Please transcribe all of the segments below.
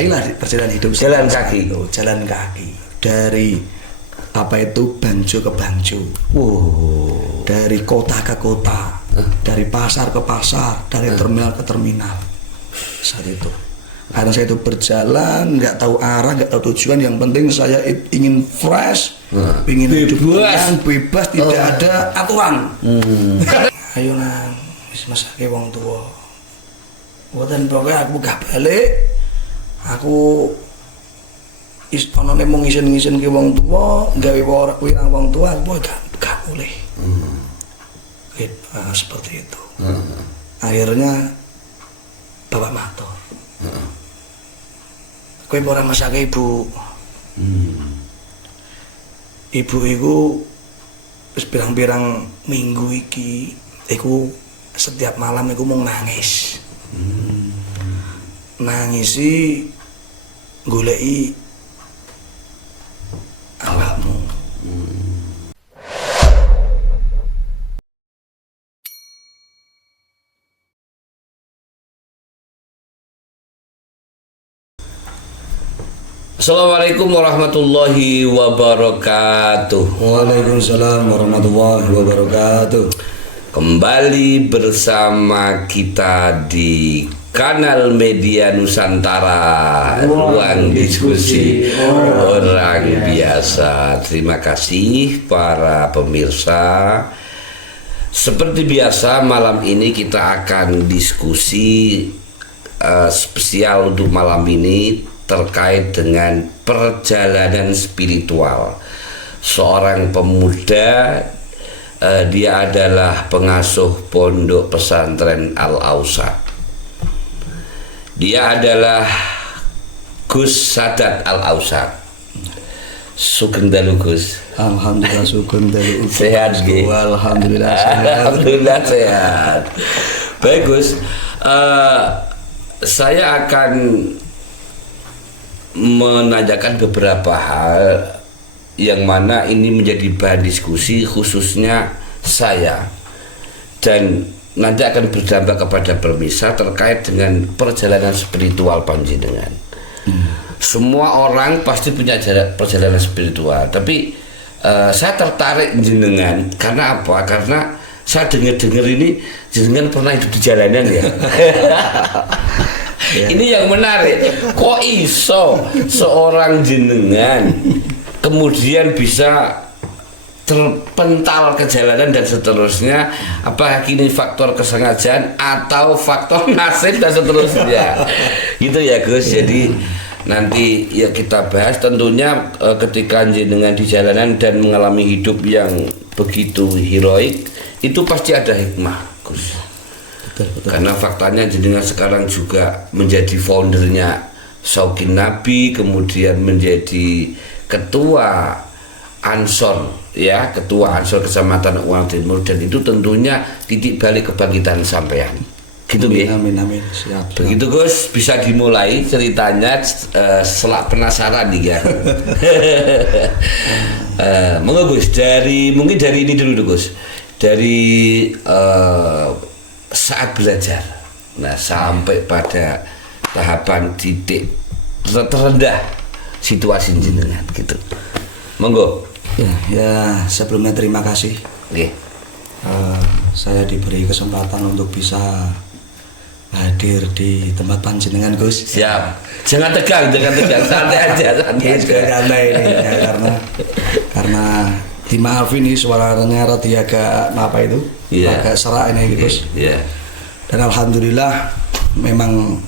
Inilah perjalanan hidup jalan kaki. Jalan kaki dari Banjo ke Banjo. Dari kota ke kota, dari pasar ke pasar, dari terminal ke terminal. Saat itu karena saya itu berjalan, nggak tahu arah, nggak tahu tujuan. Yang penting saya ingin fresh, ingin hidup tenang, bebas, tidak ada aturan. Ayo nang, wis mesake wong tua. Mboten pokoke aku gak balik. Aku istonone mung ngisen-ngisenke wong tua, gawe wirang wong tua, aku gak boleh. Seperti itu. Akhirnya bapak matur. Kowe ora masake ibu. Ibu iku wis pirang-pirang minggu iki iku setiap malam iku mung nangis. Nangisi goleki awakmu. Assalamualaikum warahmatullahi wabarakatuh. Waalaikumsalam warahmatullahi wabarakatuh. Kembali bersama kita di kanal media Nusantara, ruang diskusi orang biasa. Terima kasih para pemirsa. Seperti biasa malam ini kita akan diskusi spesial untuk malam ini terkait dengan perjalanan spiritual seorang pemuda. Dia adalah pengasuh pondok pesantren Al-Ausa. Dia adalah Gus Sadat Al-Ausa. Sugeng dalu Gus. Alhamdulillah sugeng dalu. Sehat nggih. Alhamdulillah sehat. Alhamdulillah sehat. Baik Gus, saya akan menanyakan beberapa hal yang mana ini menjadi bahan diskusi khususnya saya, dan nanti akan berdampak kepada pemirsa terkait dengan perjalanan spiritual panjenengan. Semua orang pasti punya perjalanan spiritual, tapi saya tertarik jenengan karena apa? Karena saya dengar ini jenengan pernah hidup di jalanan ya. Ini yang menarik. Kok iso seorang jenengan kemudian bisa terpental ke jalanan dan seterusnya? Apakah ini faktor kesengajaan atau faktor nasib dan seterusnya? Gitu ya Gus. Jadi nanti ya kita bahas tentunya ketika jenengan di jalanan dan mengalami hidup yang begitu heroik, itu pasti ada hikmah Gus. Betul. Karena faktanya jenengan sekarang juga menjadi foundernya Shauqin Nabi, kemudian menjadi ketua Ansor ya, ketua Ansor Kecamatan Uang Timur, dan itu tentunya titik balik kebangkitan sampean. Gitu nggih. Amin. Siap. Begitu Gus, bisa dimulai ceritanya. Selak penasaran nih ya. Monggo Gus, mungkin dari ini dulu Gus. Dari saat belajar, nah sampai pada tahapan titik terendah situasi jenengan gitu. Monggo. Ya sebelumnya terima kasih. Oke. Saya diberi kesempatan untuk bisa hadir di tempat panjenengan Gus. Siap. Jangan tegang, santai aja, santai ini ya, karena dimaafin nih suaranya rada agak agak serak ini Gus. Dan alhamdulillah memang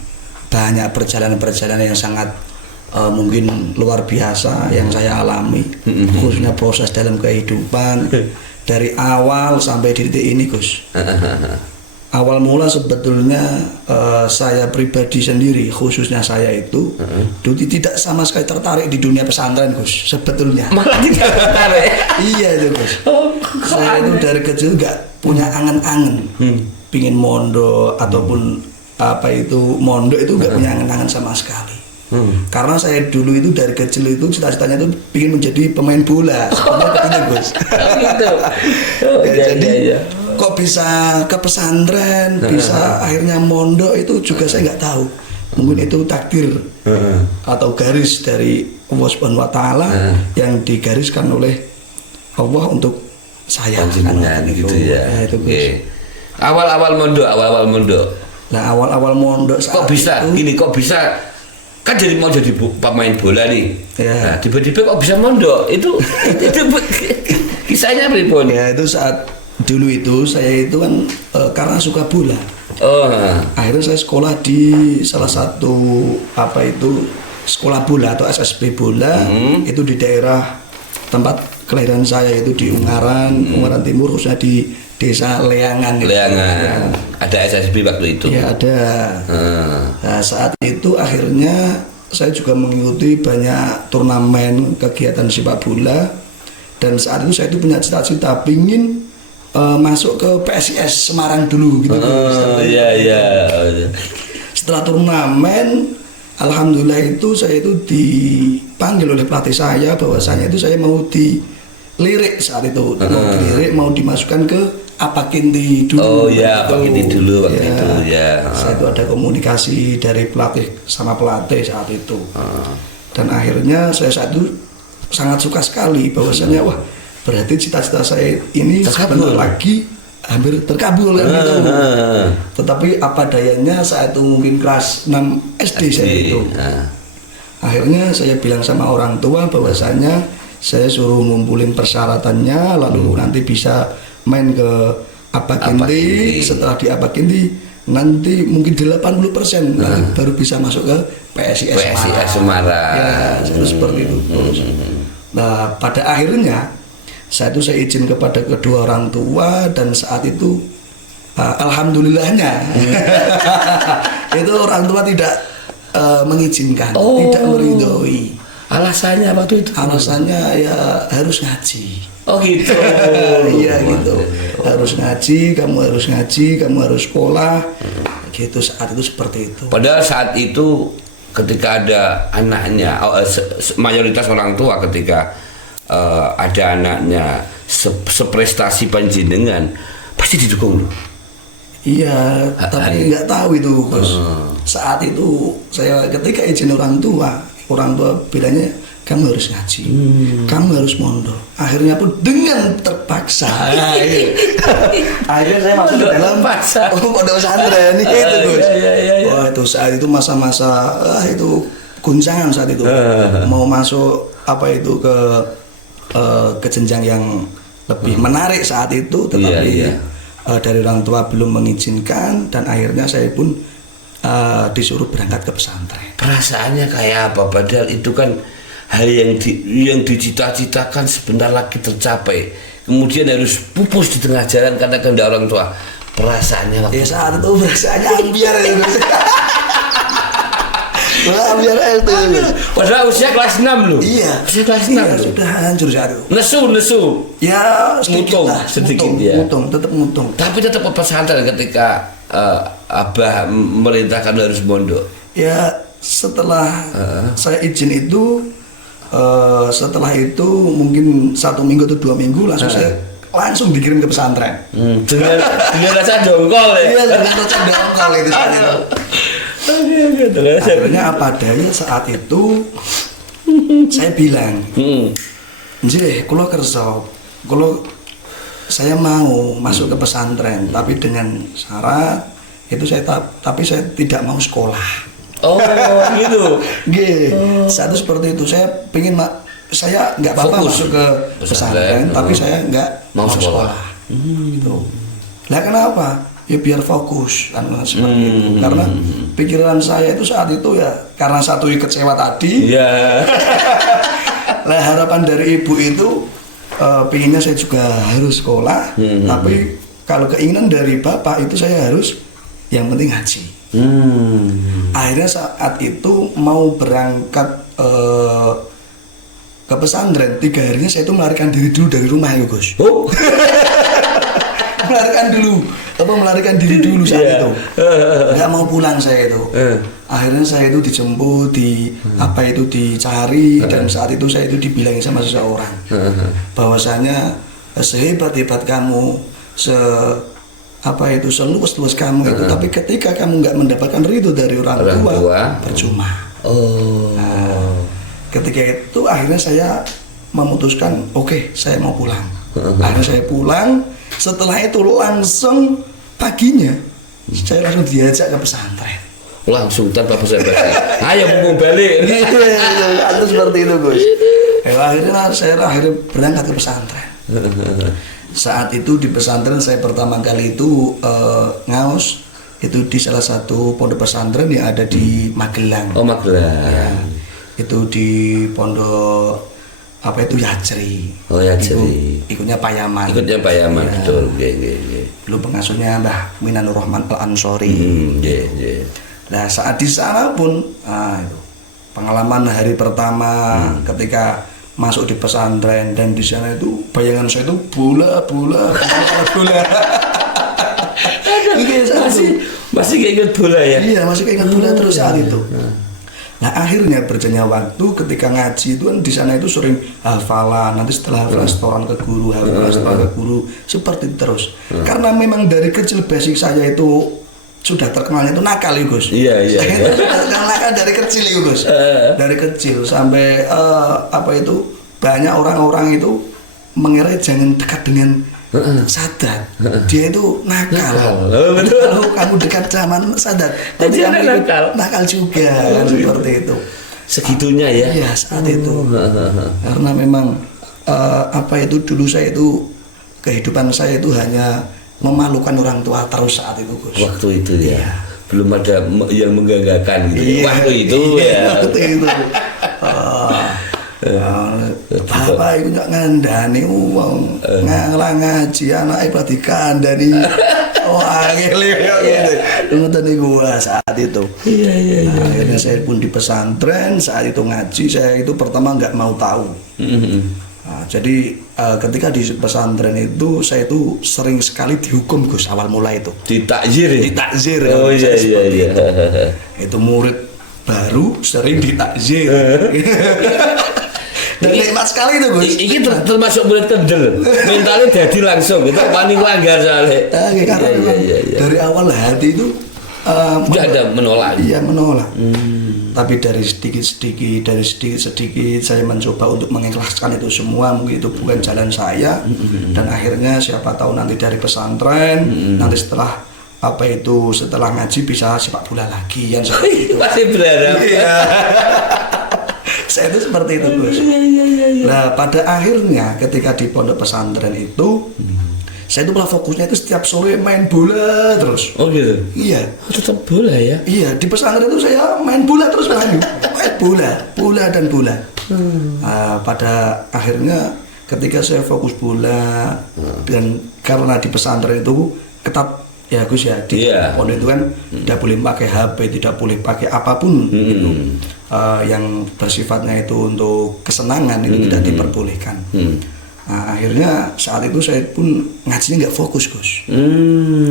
banyak perjalanan yang sangat mungkin luar biasa yang saya alami, khususnya proses dalam kehidupan dari awal sampai di titik ini Gus. Awal mula sebetulnya saya pribadi sendiri, khususnya saya itu tidak sama sekali tertarik di dunia pesantren Gus, sebetulnya. Malah tidak tertarik? Iya itu Gus. Saya itu dari kecil gak punya angan-angan pingin mondok ataupun mondok itu gak punya angan-angan sama sekali. Karena saya dulu itu dari kecil itu cita-citanya itu pingin menjadi pemain bola, sebenarnya itu Gus. Jadi kok bisa ke pesantren, bisa akhirnya mondok itu juga saya nggak tahu. mungkin itu takdir atau garis dari Allah Subhanahu wa taala yang digariskan oleh Allah untuk saya panjenengan gitu ya. Itu Gus. Awal-awal mondok. Nah, awal-awal mondok Kok bisa itu, gini, kok bisa kan jadi mau jadi pemain bola nih. Ya. Nah, tiba-tiba kok bisa mondok? Itu kisahnya pripun? ya itu saat dulu itu saya itu kan karena suka bola. Oh. Akhirnya saya sekolah di salah satu sekolah bola atau SSB bola itu di daerah tempat kelahiran saya itu di Ungaran Timur, khususnya di Desa Leangan. Leangan. Ada SSB waktu itu. Ya ada. Nah, saat itu akhirnya saya juga mengikuti banyak turnamen kegiatan sepak bola, dan saat itu saya itu punya cita-cita pingin masuk ke PSIS Semarang dulu gitu. Iya. Setelah turnamen, alhamdulillah itu saya itu dipanggil oleh pelatih saya bahwasanya itu saya mau dilirik saat itu, mau dimasukkan ke Apakinti dulu. Oh iya, Apakinti dulu waktu itu ya. Saya itu ada komunikasi dari pelatih sama pelatih saat itu. Dan akhirnya saya saat itu sangat suka sekali bahwasanya wah, berarti cita-cita saya ini sebentar lagi hampir terkabul kan gitu. Tetapi apa dayanya saat itu mungkin kelas 6 SD saya itu. Akhirnya saya bilang sama orang tua bahwasanya saya suruh ngumpulin persyaratannya, lalu nanti bisa main ke Apakinti. Setelah di Apakinti nanti mungkin 80% nanti baru bisa masuk ke PSIS Semarang. Ya, seperti itu. Nah, pada akhirnya saya izin kepada kedua orang tua, dan saat itu alhamdulillahnya itu orang tua tidak mengizinkan, tidak meridhoi. Alasannya waktu itu? Alasannya ya harus ngaji. Oh gitu. Iya gitu. Harus ngaji, kamu harus sekolah. Gitu, saat itu seperti itu. Padahal saat itu ketika ada anaknya, mayoritas orang tua ketika ada anaknya seprestasi panjenengan pasti didukung loh. Iya, tapi nggak tahu itu Gus. Saat itu saya ketika izin orang tua bilangnya kamu harus ngaji, kamu harus mondok. Akhirnya pun dengan terpaksa. Akhirnya saya masuk ke dalam pondok pesantren itu Gus. Wah, itu saat itu masa-masa itu guncangan saat itu. Mau masuk ke jenjang yang lebih menarik saat itu, tetapi dari orang tua belum mengizinkan, dan akhirnya saya pun disuruh berangkat ke pesantren. Perasaannya kayak apa? Padahal itu kan hal yang dicita-citakan sebentar lagi tercapai, kemudian harus pupus di tengah jalan karena kehendak orang tua. Perasaannya waktu saat itu perasaannya ambiar itu. Ambiar itu. Padahal usia kelas 6 loh. Iya. Usia kelas 6 iya, sudah hancur saat itu. Nesu. Ya sedikit tetap mutung. Tapi tetap ke pesantren ketika Abah merintahkan harus mondok. Ya setelah saya izin itu, setelah itu mungkin 1 minggu atau 2 minggu saya langsung dikirim ke pesantren. Dengan rasa dongkol ya. Iya, dengan rasa dongkol itu saat itu. Akhirnya apa adanya saat itu saya bilang, "Nggih, kula kersa, saya mau masuk ke pesantren, tapi dengan syarat itu tapi saya tidak mau sekolah." Oh gitu. Saat itu seperti itu. Saya nggak apa-apa masuk ke pesantren, tapi saya nggak mau sekolah. Gitu. Nah, kenapa? Ya biar fokus kan seperti itu. Karena pikiran saya itu saat itu ya karena satu kecewa tadi. Iya. Nah, harapan dari ibu itu pinginnya saya juga harus sekolah, tapi kalau keinginan dari bapak itu saya harus yang penting ngaji. Akhirnya saat itu mau berangkat ke pesantren, 3 harinya saya itu melarikan diri dulu dari rumah ya Gus. melarikan diri dulu saat itu. Nggak mau pulang saya itu. Akhirnya saya itu dijemput, dicari, dan saat itu saya itu dibilangin sama seseorang bahwasanya sehebat-hebat kamu, apa itu seluas-luas kamu itu, tapi ketika kamu nggak mendapatkan ridho dari orang tua, percuma. Nah, ketika itu akhirnya saya memutuskan, oke, saya mau pulang. Akhirnya saya pulang. Setelah itu langsung paginya saya langsung diajak ke pesantren. Langsung tanpa basa-basi. Ayo mau balik. Itu seperti itu, Gus. Akhirnya saya berangkat ke pesantren. Saat itu di pesantren saya pertama kali itu ngaos itu di salah satu pondok pesantren yang ada di Magelang. Oh, Magelang. Ya, itu di pondok apa itu Yajri. Oh, Yajri. Ikutnya Pak Yaman. Ikutnya Pak Yaman, ya. betul. Nggih. Dulu pengasuhnya Mbah Minanur Rahman Al-Ansori. Nggih. Nah, saat di sana pun itu pengalaman hari pertama ketika masuk di pesantren, dan di sana itu bayangan saya itu bola. Masih keinget bola ya? Iya, masih keinget bola terus saat itu. Nah, akhirnya berjalannya waktu ketika ngaji itu kan di sana itu sering hafalan, nanti setelah hafalan setoran ke guru, hafalan setoran ke guru, seperti itu terus. Karena memang dari kecil basic saya itu sudah terkenalnya itu nakal ya, Gus. Iya. Saya sudah nakal dari kecil ya, Gus. Dari kecil sampai apa itu banyak orang-orang itu mengira jangan dekat dengan Sadat. Dia itu nakal. Kalau kamu dekat zaman Sadat, Jadi kamu nakal juga kan, seperti itu. Segitunya ya? Iya, saat itu. Karena memang apa itu dulu saya itu kehidupan saya itu hanya memalukan orang tua terus saat itu, Gus. Waktu itu ya. Iya. Belum ada yang mengganggakan gitu. Iya, waktu itu ya. Waktu itu. Bapak itu nggak ngandani uang, ngalah ngaji anak ibadah dikandani. Angel gitu. Ngoten niku saat itu. Iya. Akhirnya saya pun di pesantren, saat itu ngaji, saya itu pertama nggak mau tahu. Nah, jadi ketika di pesantren itu saya itu sering sekali dihukum, Gus, awal mulai itu. Ditakzir ya? Ditakzir. Oh iya. Itu murid baru sering ditakzir. Dan nikmat sekali itu, Gus. Ini termasuk murid kendel. Mentalnya jadi langsung, kita paling langgar soalnya. Karena dari awal hati itu tidak ada menolak. Iya, menolak. Tapi dari sedikit saya mencoba untuk mengikhlaskan itu semua. Mungkin itu bukan jalan saya. Dan akhirnya siapa tahu nanti dari pesantren, nanti setelah ngaji bisa sepak bola lagi yang seperti itu. Masih berharap. Iya. Saya itu seperti itu, Gus. Nah, pada akhirnya ketika di pondok pesantren itu, saya itu malah fokusnya itu setiap sore main bola terus. Oh gitu? Iya. Oh, tetap bola ya? Iya, di pesantren itu saya main bola terus main bola dan bola. Nah, pada akhirnya ketika saya fokus bola, dan karena di pesantren itu ketat ya, Gus ya, di pondok itu kan tidak boleh pakai HP, tidak boleh pakai apapun gitu. Yang bersifatnya itu untuk kesenangan itu tidak diperbolehkan. Nah, akhirnya saat itu saya pun ngajinya nggak fokus, Gus.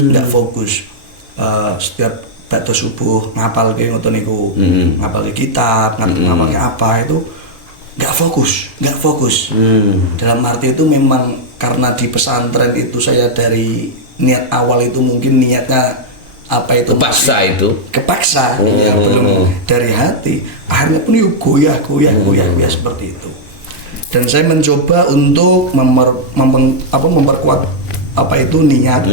Nggak fokus. Setiap waktu subuh ngapal ke ngoten niku, ngapal ke kitab, ngapal ke apa itu nggak fokus. Dalam arti itu memang karena di pesantren itu saya dari niat awal itu mungkin niatnya apa itu kepaksa ya, belum dari hati, akhirnya pun yuk goyah seperti itu. Dan saya mencoba untuk memperkuat apa itu niat.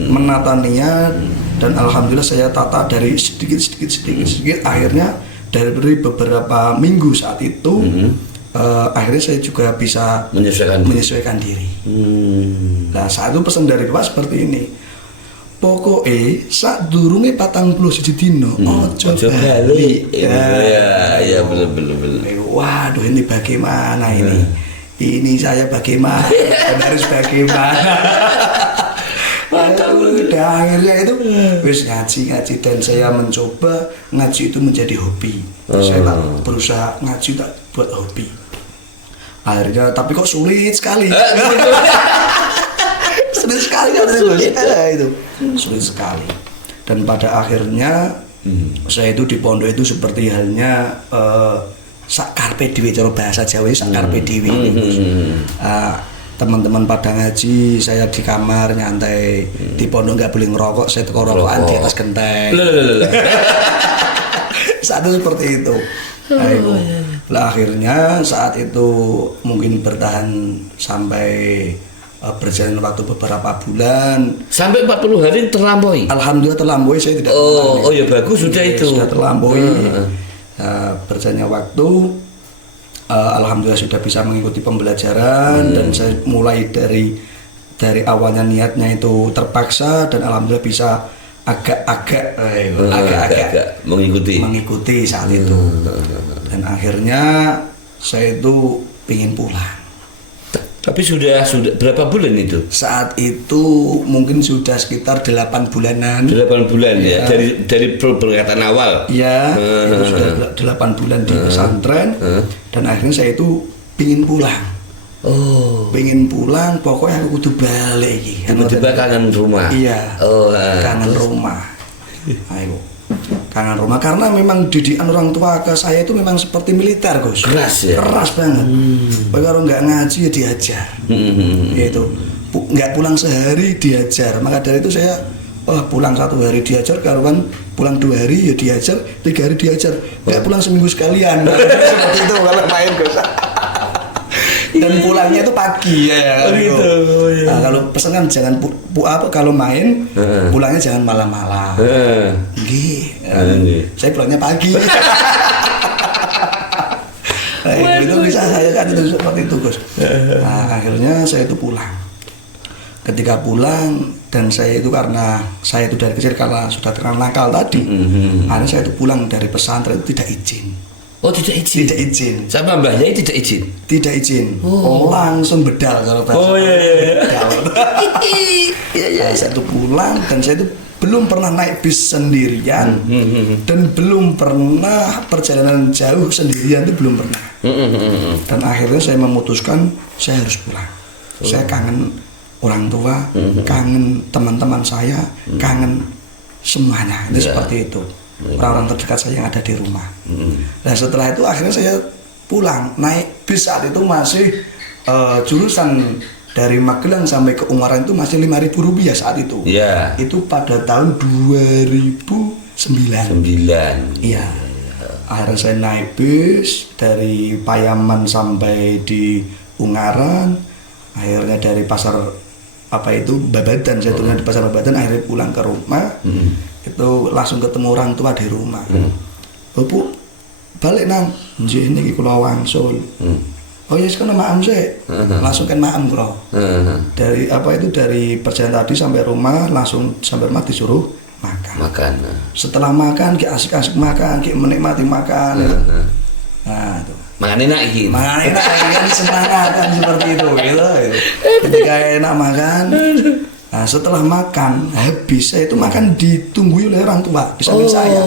Menata niat, dan alhamdulillah saya tata dari sedikit akhirnya dari beberapa minggu saat itu akhirnya saya juga bisa menyesuaikan diri. Nah, saat itu pesan dari Bapak seperti ini. Pokoknya saat durunge 41 dino ojo bali. Ya betul. Waduh, ini bagaimana ini? Ini saya bagaimana? Harus bagaimana? Akhirnya itu wis ngaji dan saya mencoba ngaji itu menjadi hobi. Saya tak berusaha ngaji tak buat hobi. Akhirnya tapi kok sulit sekali. Sulit sekali kan itu. Sulit sekali. Dan pada akhirnya saya itu di pondok itu seperti halnya sak karpe dhewe, cara bahasa Jawa sak karpe dhewe. teman-teman pada ngaji, saya di kamar nyantai, di pondok nggak boleh ngerokok, saya teko rokokan di atas genteng. Saat itu seperti itu. Lah akhirnya saat itu mungkin bertahan sampai berjalan waktu beberapa bulan. Sampai 40 hari terlampaui. Alhamdulillah terlampaui, saya tidak. Oh ya bagus sudah itu. Sudah terlampaui. Berjalannya waktu, alhamdulillah sudah bisa mengikuti pembelajaran dan saya mulai dari awalnya niatnya itu terpaksa dan alhamdulillah bisa agak-agak mengikuti saat itu. Dan akhirnya saya itu ingin pulang. Tapi sudah berapa bulan itu? Saat itu mungkin sudah sekitar 8 bulanan. 8 bulan ya. Dari perkataan awal. Ya, itu sudah 8 bulan di pesantren dan akhirnya saya itu ingin pulang. Pengen pulang, pokoknya aku kudu balik iki. Tiba-tiba kangen rumah. Iya. Kangen rumah. Ayo. Kangen rumah karena memang didikan orang tua ke saya itu memang seperti militer, Gus. Keras ya. Keras banget. Kalau nggak ngaji ya diajar. Gitu. Nggak pulang sehari diajar. Maka dari itu saya pulang 1 hari diajar, kalau kan pulang 2 hari ya diajar, 3 hari diajar. Nggak pulang seminggu sekalian. Seperti itu kalau main, Gus. Dan pulangnya itu pagi ya. Gitu. Nah, kalau pesan kan jangan kalau main pulangnya jangan malam-malam. Saya pulangnya pagi. Itu bisa saya kan itu seperti itu, Gus. Nah, akhirnya saya itu pulang. Ketika pulang dan saya itu karena saya itu dari kecil karena sudah terkenal nakal tadi, akhirnya saya itu pulang dari pesantren itu tidak izin. Oh tidak izin? Tidak izin. Sama mbahnya tidak izin? Tidak izin. Langsung bedal kalau bahasa. Iya. Saya itu pulang dan saya itu belum pernah naik bis sendirian dan belum pernah perjalanan jauh sendirian, itu belum pernah. Dan akhirnya saya memutuskan saya harus pulang. Saya kangen orang tua, kangen teman-teman saya, kangen semuanya. Itu seperti itu. Orang-orang terdekat saya yang ada di rumah. Nah setelah itu akhirnya saya pulang naik bis. Saat itu masih jurusan dari Magelang sampai ke Ungaran itu masih Rp5.000 saat itu. Itu pada tahun 2009. Iya. Akhirnya saya naik bis dari Payaman sampai di Ungaran. Akhirnya dari pasar Babadan, saya turun di pasar Babadan, akhirnya pulang ke rumah. Itu langsung ketemu orang tua di rumah. Bu, balik nang nggih niki kula wangsul. Oh ya sekarang maam sih. Langsung kan maam bro. Dari perjalanan tadi sampai rumah, langsung sampai rumah disuruh makan. Setelah makan ki asik-asik makan, ki menikmati makan. Nah itu makan enak iki. Makan enak kan senang seperti itu gitu. Ketika enak makan. Nah, setelah makan habis, saya itu makan ditunggu oleh orang tua di samping saya.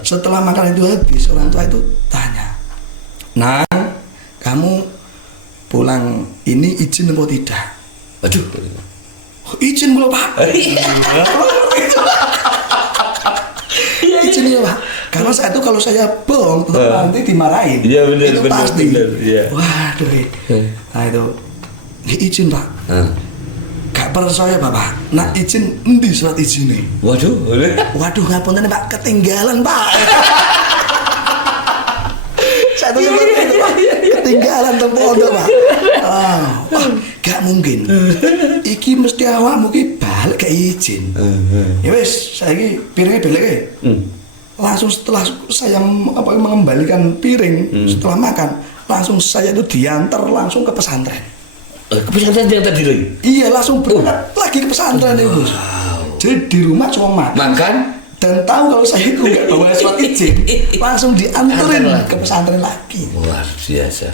Setelah makan itu habis, orang tua itu tanya, "Nang, kamu pulang ini izin atau tidak?" Aduh, izin belum Pak. Izin ya Pak. Karena saya itu kalau saya bohong nanti dimarahin. Iya benar. Itu pasti. Bener. Waduh. Nah itu izin Pak. Gak percaya Bapak. Nak izin endi surat izine? Waduh ngapunten Pak, ketinggalan Pak. Saya tuh seperti itu Pak. Ketinggalan teng pondok Pak. Gak mungkin. Iki mesti awakmu ki balik ke izin. Ya wis, saiki piringnya balik. Langsung setelah saya mengembalikan piring setelah makan, langsung saya itu diantar langsung ke pesantren. Ke pesantren yang tadi lagi? Iya, langsung berangkat lagi ke pesantren itu. Jadi di rumah cuma makan dan tahu kalau saya itu nggak bawa surat izin, langsung dianterin ke pesantren lagi. Luar biasa.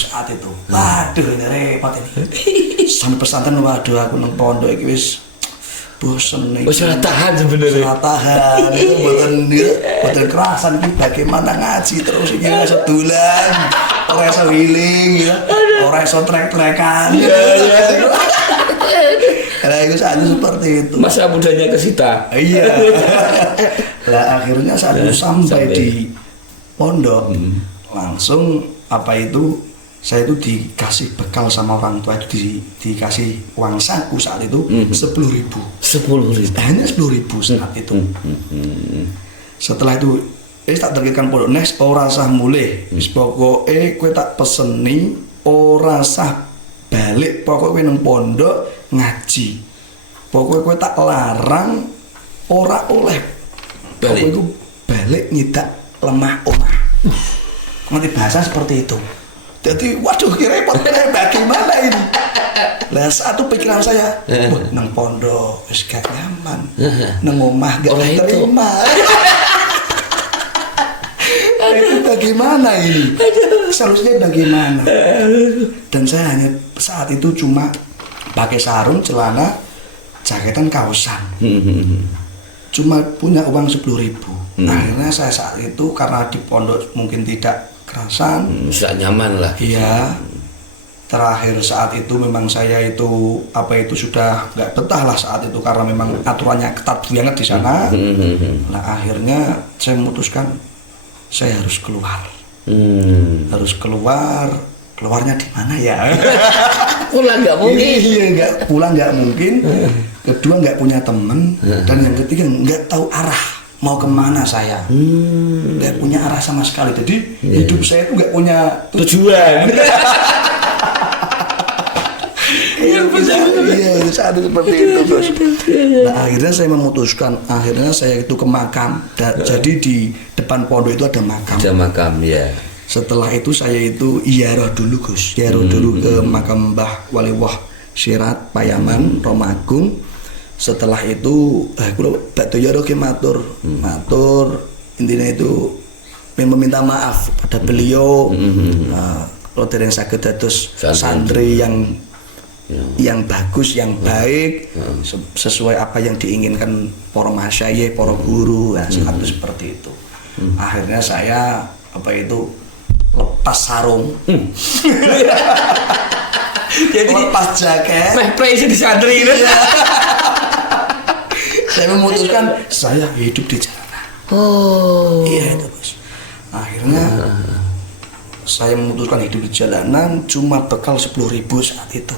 Saat itu, waduh ini repot ini. Sampai pesantren, waduh aku nang pondok iki wis bosen nih. Salah tahan sebenarnya. Salah tahan itu betul kerasan ini bagaimana ngaji terus ini sebulan. Orang iso healing ya, orang iso trek-trekan. Karena itu saat itu seperti itu. Masa mudanya kesita. Iya. Lah akhirnya saat itu sampai di pondok, langsung saya itu dikasih bekal sama orang tua itu dikasih uang saku saat itu 10.000. 10.000. Hanya 10.000 saat itu. Setelah itu tak terkirkan pondok nes ora sah mulih. Wis pokoke kowe tak peseni ora sah balik, pokoke kowe nang pondok ngaji. Pokoke kowe tak larang ora oleh Balik. Pokoke iku balik nyidak lemah omah. Ngerti bahasa seperti itu. Jadi waduh repot bagaimana ini? Lah satu pikiran saya, wah nang pondok wis gak nyaman. Nang omah gak Oleh itu. diterima. Itu bagaimana ini? Seharusnya bagaimana? Dan saya hanya saat itu cuma pakai sarung, celana, jaketan, kaosan. Cuma punya uang 10.000. Akhirnya saya saat itu karena di pondok mungkin tidak kerasan. Bisa nyaman lah. Iya. Terakhir saat itu memang saya itu sudah nggak betah lah saat itu karena memang aturannya ketat banget di sana. Nah akhirnya saya memutuskan saya harus keluar. Harus keluarnya di mana ya? Pulang nggak mungkin. Iya, pulang nggak mungkin. Kedua nggak punya teman dan yang ketiga nggak tahu arah mau kemana saya. Nggak punya arah sama sekali. Jadi hidup saya itu nggak punya Tujuan. Iya, saat itu seperti itu, Bos. Nah, akhirnya saya memutuskan, saya itu ke makam. Jadi di depan pondok itu ada makam. Ada makam ya. Setelah itu saya itu iyaroh dulu, Gus. Iyaroh dulu ke makam Mbah Waliwah Sirat Payaman Romagung. Setelah itu kula badhe iyaroh ke matur intinya itu meminta maaf pada beliau. Kalau dereng saged dados santri yang bagus, yang baik, sesuai apa yang diinginkan para masyayikh, para guru, seperti itu. Akhirnya saya lepas sarung, Jadi lepas jaket, di santri itu. saya memutuskan saya hidup di jalanan. Oh. Iya itu, Bos. Akhirnya saya memutuskan hidup di jalanan cuma bekal 10.000 saat itu.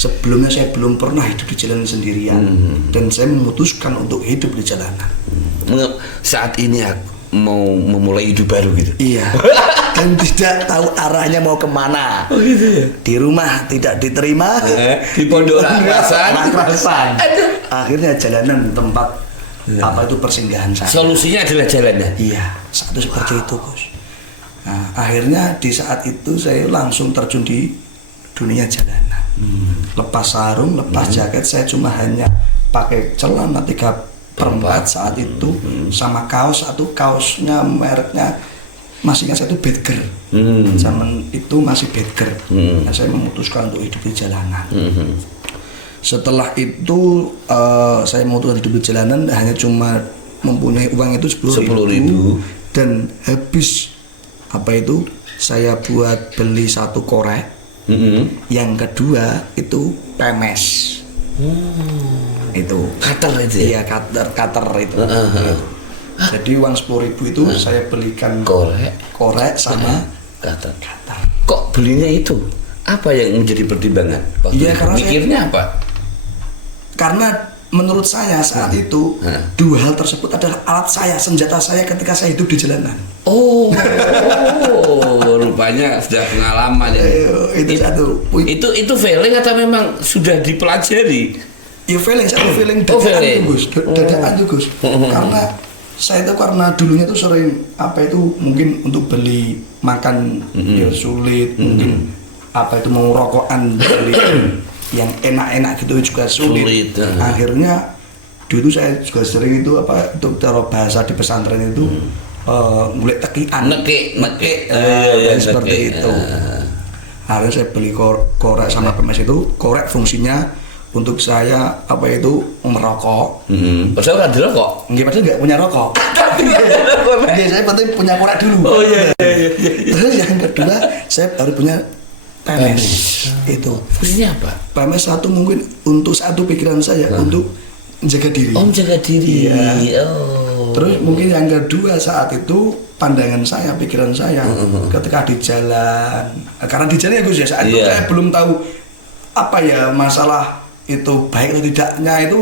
Sebelumnya saya belum pernah hidup di jalanan sendirian dan saya memutuskan untuk hidup di jalanan. Saat ini aku mau memulai hidup baru gitu. Iya. Dan tidak tahu arahnya mau kemana. Oh gitu ya. Di rumah tidak diterima. Di pondok Rakrasan. Akhirnya jalanan tempat persinggahan saya. Solusinya adalah jalannya. Iya, saat itu seperti itu, Bos. Nah, akhirnya di saat itu saya langsung terjun di dunia jalanan. Lepas sarung, lepas jaket, saya cuma hanya pakai celana 3/4 saat itu sama kaos, kaosnya mereknya masih ingat saya itu Badger. Zaman itu masih Badger. Nah, saya memutuskan untuk hidup di jalanan. Setelah itu saya memutuskan hidup di jalanan hanya cuma mempunyai uang itu 10.000 dan habis saya buat beli satu korek. Yang kedua itu pemes. Itu Cutter itu ya? Iya, cutter itu. Jadi uang 10.000 itu saya belikan korek sama cutter. cutter. Kok belinya itu? Apa yang menjadi pertimbangan? Iya, karena mikirnya apa? Karena menurut saya saat itu dua hal tersebut adalah alat saya, senjata saya ketika saya hidup di jalanan. Oh, rupanya sudah pengalaman ya. Itu feeling atau memang sudah dipelajari? Ya feeling, satu feeling dadaan Gus, dadaan Gus. Karena saya itu karena dulunya tuh sering mungkin untuk beli makan ya sulit, mungkin mau rokokan beli yang enak-enak gitu juga sulit. Akhirnya dulu saya juga sering itu taruh bahasa di pesantren itu ngulik tekian, nekik seperti itu. Akhirnya saya beli korek sama pemes itu. Korek fungsinya untuk saya merokok. Padahal ada rokok. Padahal nggak punya rokok. Saya penting punya korek dulu. Oh iya. Terus yang kedua saya baru punya pemes. Itu fungsinya apa? Pemes satu mungkin untuk satu pikiran saya untuk menjaga diri. Menjaga diri. Iya. Terus mungkin yang kedua saat itu pandangan saya, pikiran saya ketika di jalan. Karena di jalan ya Gus ya, saat itu saya belum tahu apa ya masalah itu baik atau tidaknya itu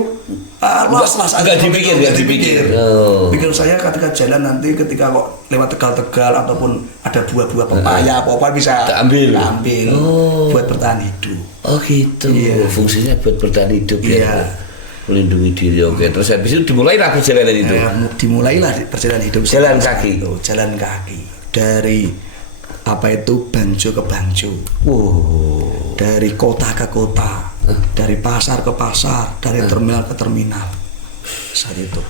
los lah. Nggak dipikir. Pikir saya ketika jalan nanti ketika kok lewat Tegal-Tegal ataupun ada buah-buah pepaya apa bisa ambil buat bertahan hidup. Oh gitu. Iya. Fungsinya buat bertahan hidup ya. Melindungi diri. Oke. Terus habis itu dimulailah perjalanan itu. Dimulailah perjalanan hidup. Jalan kaki. Jalan kaki dari apa itu Bangjo ke Bangjo. Dari kota ke kota, dari pasar ke pasar, dari terminal ke terminal. Saat itu.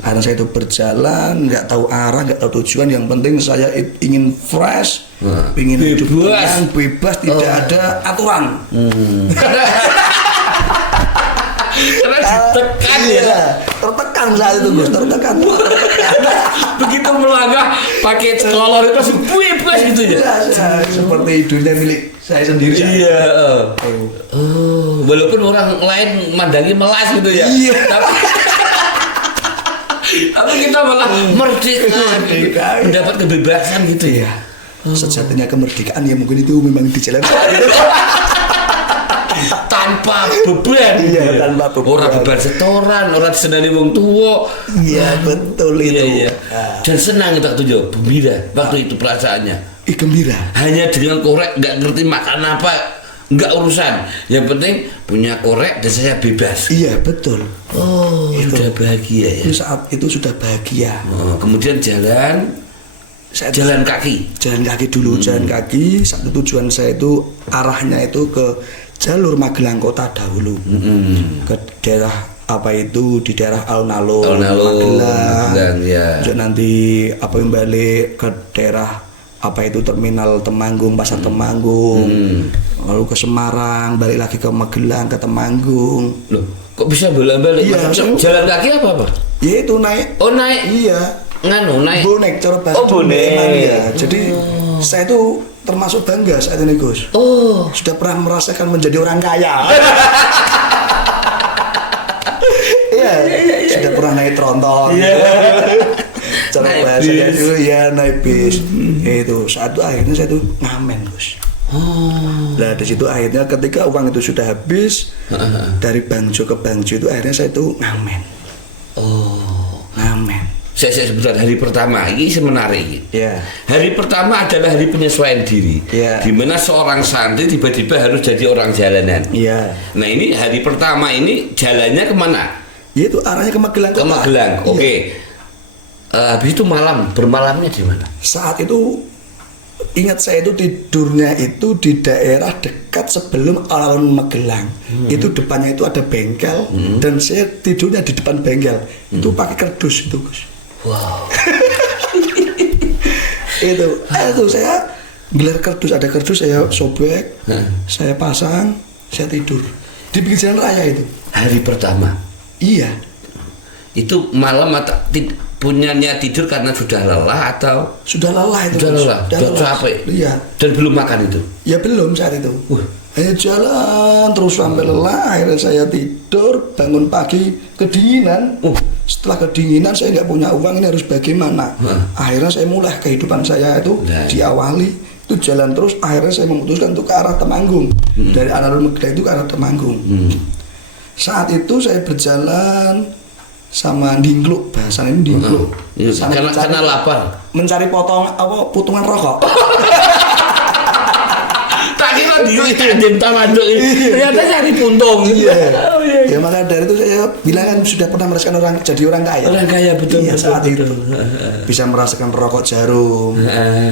Karena saya itu berjalan, nggak tahu arah, nggak tahu tujuan. Yang penting saya ingin fresh, ingin hidup tenang, bebas, tidak ada aturan. Karena ditekan ya. Tertekan saat itu Gus, tertekan. Begitu melangkah pakai kolor itu langsung bebas gitu ya. Seperti dunia milik saya sendiri. Iya. Walaupun orang lain mandangi melas gitu ya. Iya. Tapi kita malah merdeka, mendapat kebebasan gitu ya. Sejatinya kemerdekaan ya mungkin itu memang di jalan tanpa beban. Iya, tanpa beban. Orang beban setoran, orang disenani wong tua. Iya, betul itu. Iya. Dan senang kita tuh gembira waktu itu perasaannya. Gembira. Hanya dengan korek, nggak ngerti makan apa, nggak urusan. Yang penting punya korek dan saya bebas. Iya, betul. Sudah bahagia ya. Saat itu sudah bahagia. Kemudian jalan kaki. Jalan kaki dulu, jalan kaki. Satu tujuan saya itu arahnya itu ke jalur Magelang kota dahulu, ke daerah apa itu di daerah Alun-Alun Magelang ya. Nanti apa yang balik ke daerah apa itu terminal Temanggung, pasar Temanggung, lalu ke Semarang, balik lagi ke Magelang, ke Temanggung. Loh, kok bisa bolak-balik? Iya, jalan kaki apa? Ya itu naik. Naik. Iya. Naik. Bonek, cara bahasa. Bonek. Ya. Jadi saya itu termasuk bangga saat ini Gus. Sudah pernah merasakan menjadi orang kaya. Iya. Sudah pernah naik tronton. Cara bahasanya itu ya naik bis. Itu saat itu akhirnya saya itu ngamen Gus. Nah di situ akhirnya ketika uang itu sudah habis dari Bangjo ke Bangjo itu akhirnya saya itu ngamen. Ngamen. Saya sebentar hari pertama ini menarik. Yeah. Hari pertama adalah hari penyesuaian diri. Di mana seorang santri tiba-tiba harus jadi orang jalanan. Yeah. Nah ini hari pertama ini jalannya kemana? Yaitu arahnya ke Magelang. Ke Magelang. Oke. Habis itu bermalamnya di mana? Saat itu ingat saya itu tidurnya itu di daerah dekat sebelum alun Magelang. Itu depannya itu ada bengkel dan saya tidurnya di depan bengkel. Itu pakai kardus itu Gus. Wow. itu saya gelar kardus, ada kardus saya sobek, saya pasang, saya tidur di pinggir jalan raya itu. Hari pertama. Iya. Itu malam atau punyanya tidur karena sudah lelah atau sudah lelah itu? Sudah capek. Iya. Dan belum makan itu? Ya belum saat itu. Hanya jalan terus sampai lelah, akhirnya saya tidur, bangun pagi kedinginan. Setelah kedinginan saya nggak punya uang, ini harus bagaimana? Akhirnya saya mulai kehidupan saya itu diawali itu jalan terus. Akhirnya saya memutuskan untuk ke arah Temanggung. Dari Alun Magelang itu ke arah Temanggung. Saat itu saya berjalan sama dingkluk, bahasanya ini dingkluk. Karena lapar. Mencari potongan rokok. Ternyata cari puntung. Ya maka dari itu saya bilang kan sudah pernah merasakan jadi orang kaya. Orang kaya betul. Iya, saat itu bisa merasakan rokok Jarum,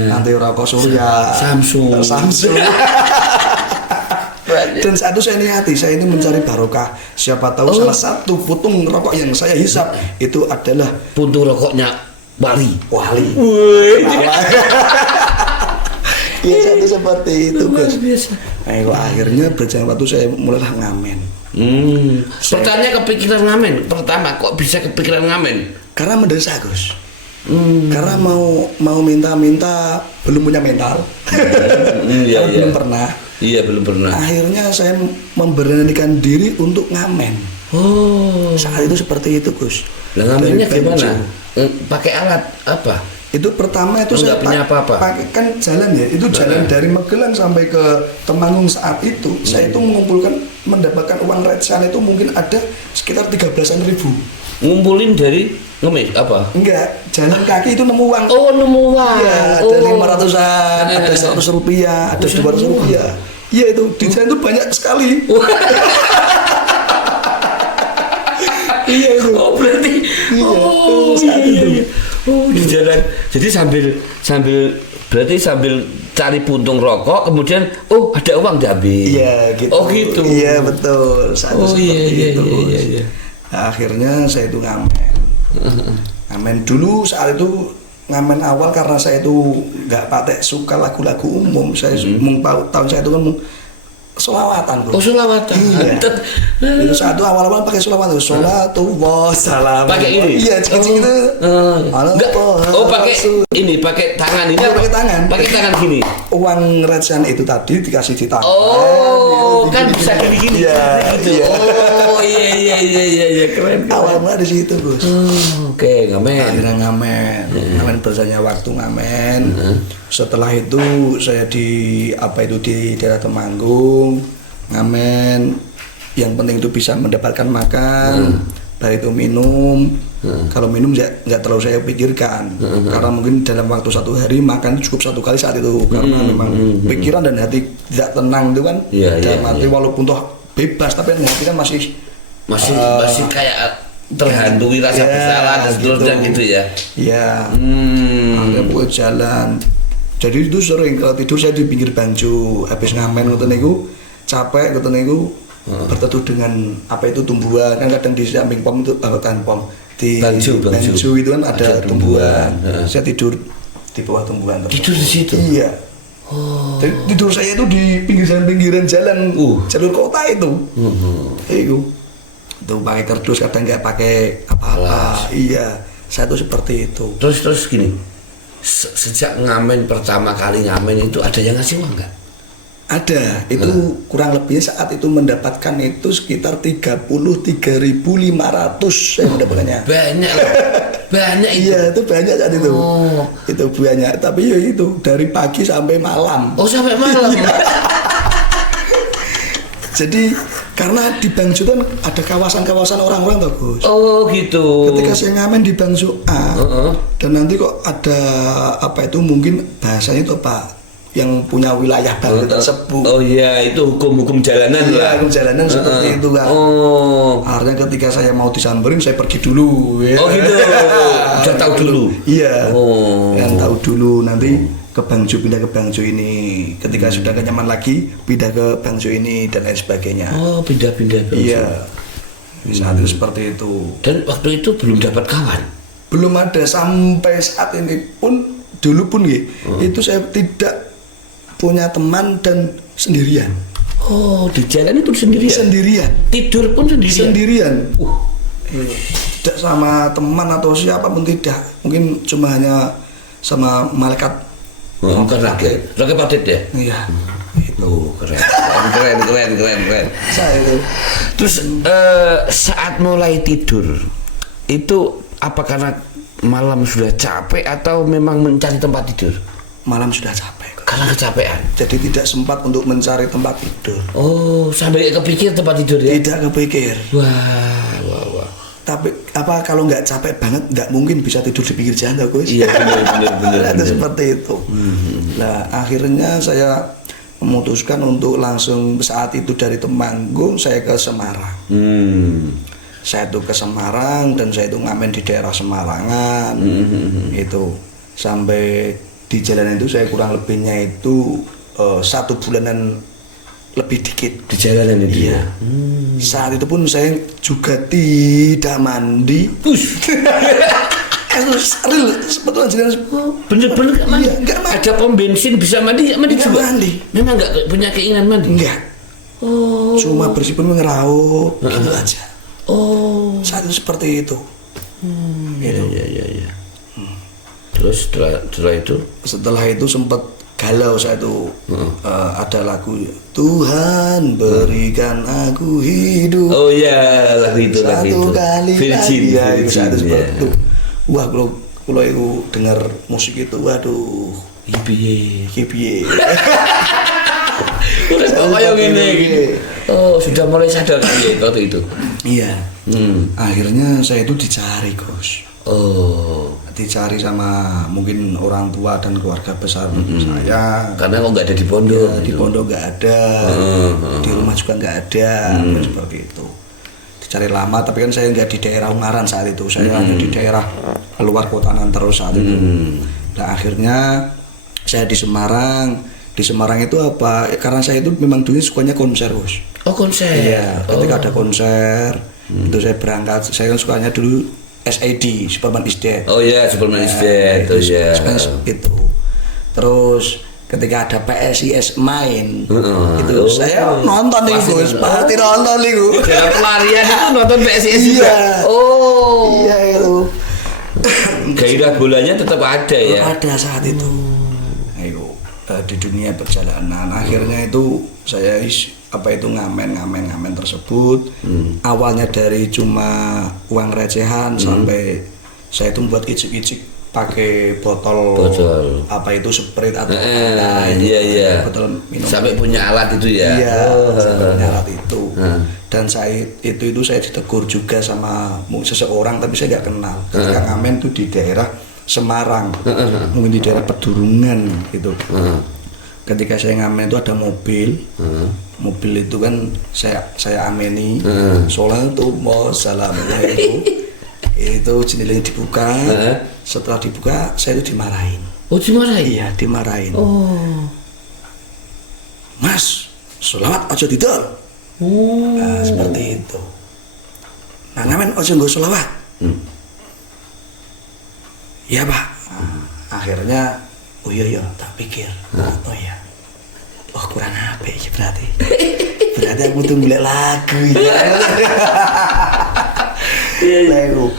nanti rokok Surya, Samsung. Dan saat itu saya niati, saya ini mencari barokah. Siapa tahu salah satu putung rokok yang saya hisap itu adalah puntung rokoknya wali. Ya satu seperti itu Luar biasa. Akhirnya berjalan waktu saya mulai ngamen. Pertanyaan kepikiran ngamen. Pertama kok bisa kepikiran ngamen? Karena mendesak Gus. Karena mau minta belum punya mental. Belum pernah. Iya belum pernah. Akhirnya saya memberanikan diri untuk ngamen. Oh. Saat itu seperti itu Gus. Lah ngamennya gimana? Pakai alat apa? Itu pertama itu nggak punya apa-apa. pakai kan jalan ya, itu jalan dari Magelang sampai ke Temanggung saat itu saya itu mendapatkan uang recehan itu mungkin ada sekitar 13.000. Ngumpulin dari ngemis apa? Enggak, jalan kaki itu nemu uang. Oh, nemu uang. Iya, ada 500-an, ada 100 rupiah, ada 200 rupiah. Iya itu di jalan itu banyak sekali. Iya itu. Oh berarti. Oh iya. Oh di jalan. Jadi sambil berarti sambil cari puntung rokok, kemudian ada uang diambil. Iya gitu. Oh gitu. Iya betul. Seperti itu. Iya. Nah, akhirnya saya itu ngamen dulu saat itu ngamen awal karena saya itu nggak pakai suka lagu-lagu umum. Saya tahun saya itu kan solawatan bro. Oh solawatan. Iya. Itu saat itu awal-awal pakai solawatan. Sholatullah salam. Pakai ini. Iya cik-cik itu. Enggak. Oh pakai tangan ini. Pakai tangan. Pakai tangan gini. Uang recehan itu tadi dikasih di tangan. Oh kan bisa gini-gini. Iya. Oh iya keren. Awalnya di situ Gus. Oke ngamen. Akhirnya ngamen berjalannya waktu ngamen. Setelah itu saya di daerah Temanggung ngamen. Yang penting itu bisa mendapatkan makan, dari itu minum. Kalau minum nggak terlalu saya pikirkan, karena mungkin dalam waktu 1 hari makan cukup 1 kali saat itu, karena memang pikiran dan hati tidak tenang itu kan. Dalam hati walaupun toh bebas, tapi hati kan masih kayak terhantui rasa bersalah dan seterusnya gitu ya. Iya. Akhirnya buat jalan. Jadi itu sering kalau tidur saya di pinggir bancu, habis ngamen ngoten niku capek ngoten niku berteduh dengan tumbuhan kan kadang di samping pom itu kan pom di bancu itu kan ada tumbuhan. Saya tidur di bawah tumbuhan tersebut. Tidur di situ. Iya. Jadi tidur saya itu di pinggiran jalan jalur kota itu. Itu pakai kardus kadang nggak pakai apa-apa. Iya, saya tuh seperti itu. Terus gini, sejak ngamen pertama kali ngamen itu ada yang ngasih uang nggak? Ada, itu kurang lebih saat itu mendapatkan itu sekitar 33.500 saya mendapatkannya. Banyak itu. Iya, itu banyak saat itu. Itu banyak, tapi ya itu dari pagi sampai malam. Oh, sampai malam. Jadi karena di Bangsu kan ada kawasan-kawasan orang-orang tuh Gus. Oh gitu. Ketika saya ngamen di Bangsu A, dan nanti kok ada mungkin bahasanya itu Pak yang punya wilayah baru tersebut. Oh iya, itu hukum jalanan lah. Hukum jalanan seperti itu kan. Akhirnya ketika saya mau disamperin saya pergi dulu. Ya. Oh gitu. Udah tahu dulu. Iya. Yang tahu dulu nanti pindah ke Bangjo ini. Ketika sudah nyaman lagi pindah ke Bangjo ini dan lain sebagainya. Oh pindah. Iya. Saat itu seperti itu. Dan waktu itu belum dapat kawan. Belum ada sampai saat ini pun dulu pun itu saya tidak punya teman dan sendirian. Oh di jalan itu sendirian. Tidur pun sendirian. Tidak sama teman atau siapapun tidak. Mungkin cuma hanya sama malaikat. Bukan rakyat padet ya? Iya. Itu keren. Saya itu. Terus saat mulai tidur itu apa karena malam sudah capek atau memang mencari tempat tidur? Malam sudah capek. Karena kecapean. Jadi tidak sempat untuk mencari tempat tidur. Oh, sampai kepikir tempat tidur ya? Tidak kepikir. Wah. Tapi kalau nggak capek banget nggak mungkin bisa tidur di pinggir jalan Gus. Iya benar. Itu seperti itu. Nah akhirnya saya memutuskan untuk langsung saat itu dari Temanggung saya ke Semarang. Saya itu ke Semarang dan saya itu ngamen di daerah Semarangan. Itu sampai di jalan itu saya kurang lebihnya itu 1 bulanan lebih dikit di jalanan itu. Iya. Saat itu pun saya juga tidak mandi. Real, sebetulnya jelas. Bener-bener gak mandi. Iya, gak mandi. Ada pom bensin bisa mandi, mandi juga. Mandi. Memang gak punya keinginan mandi. Enggak. Cuma bersih pun ngeraup gitu aja. Saat itu seperti itu. Iya. Terus setelah itu sempat galau saya itu ada lagu Tuhan berikan aku hidup. Oh iya lagu itu satu kali Virgin, ya itu seperti itu. Wah kalau kula iku denger musik itu waduh Piye? iki piye. Udah kaya ngene iki. Oh, sudah mulai sadar ya waktu itu. Iya. Akhirnya saya itu dicari, Gus. Oh, Dicari sama mungkin orang tua dan keluarga besar saya. karena kok nggak ada di pondok. Ya, di pondok nggak ada, di rumah juga nggak ada, seperti itu. Dicari lama, tapi kan saya nggak di daerah Ungaran saat itu, saya hanya di daerah luar kotaan terus saat itu. Dan akhirnya saya di Semarang. Di Semarang itu apa? Karena saya itu memang dulu sukanya konser, Bos. Oh, konser. Iya, ketika ada konser itu saya berangkat. Saya kan sukanya dulu SID, Superman is Dead. Oh iya, Superman is Dead. Oh iya. Itu. Terus ketika ada PSIS main, itu saya nonton nih, Gus. Pasti nonton nih, Gus. Dalam pelarian itu nonton PSIS juga. Iya. Oh. Iya itu. Gairah bolanya tetap ada ya. Ada saat itu. Ayo di dunia perjalanan akhirnya itu saya ngamen tersebut. Awalnya dari cuma uang recehan sampai saya itu buat icik-icik pakai botol apa itu Sprite atau iya. botol minum Sampai punya alat itu ya. iya sampai punya alat itu. Dan saya itu saya ditegur juga sama seseorang tapi saya nggak kenal ketika ngamen tuh di daerah Semarang, mungkin di daerah Pedurungan gitu. Ketika saya ngamen itu ada mobil, mobil itu kan saya ameni, sholatu wassalam itu jendelanya dibuka. Setelah dibuka saya itu dimarahin. Oh, dimarahin? Iya, dimarahin. Oh, Mas, sholawat aja didol. Nah, seperti itu. Nah, ngamen aja nggak sholawat. Iya, Pak. Akhirnya oh iya tak pikir. Oh iya. Oh kurang apa ya berarti. Berarti aku tuh golek lagu ya. Lagu.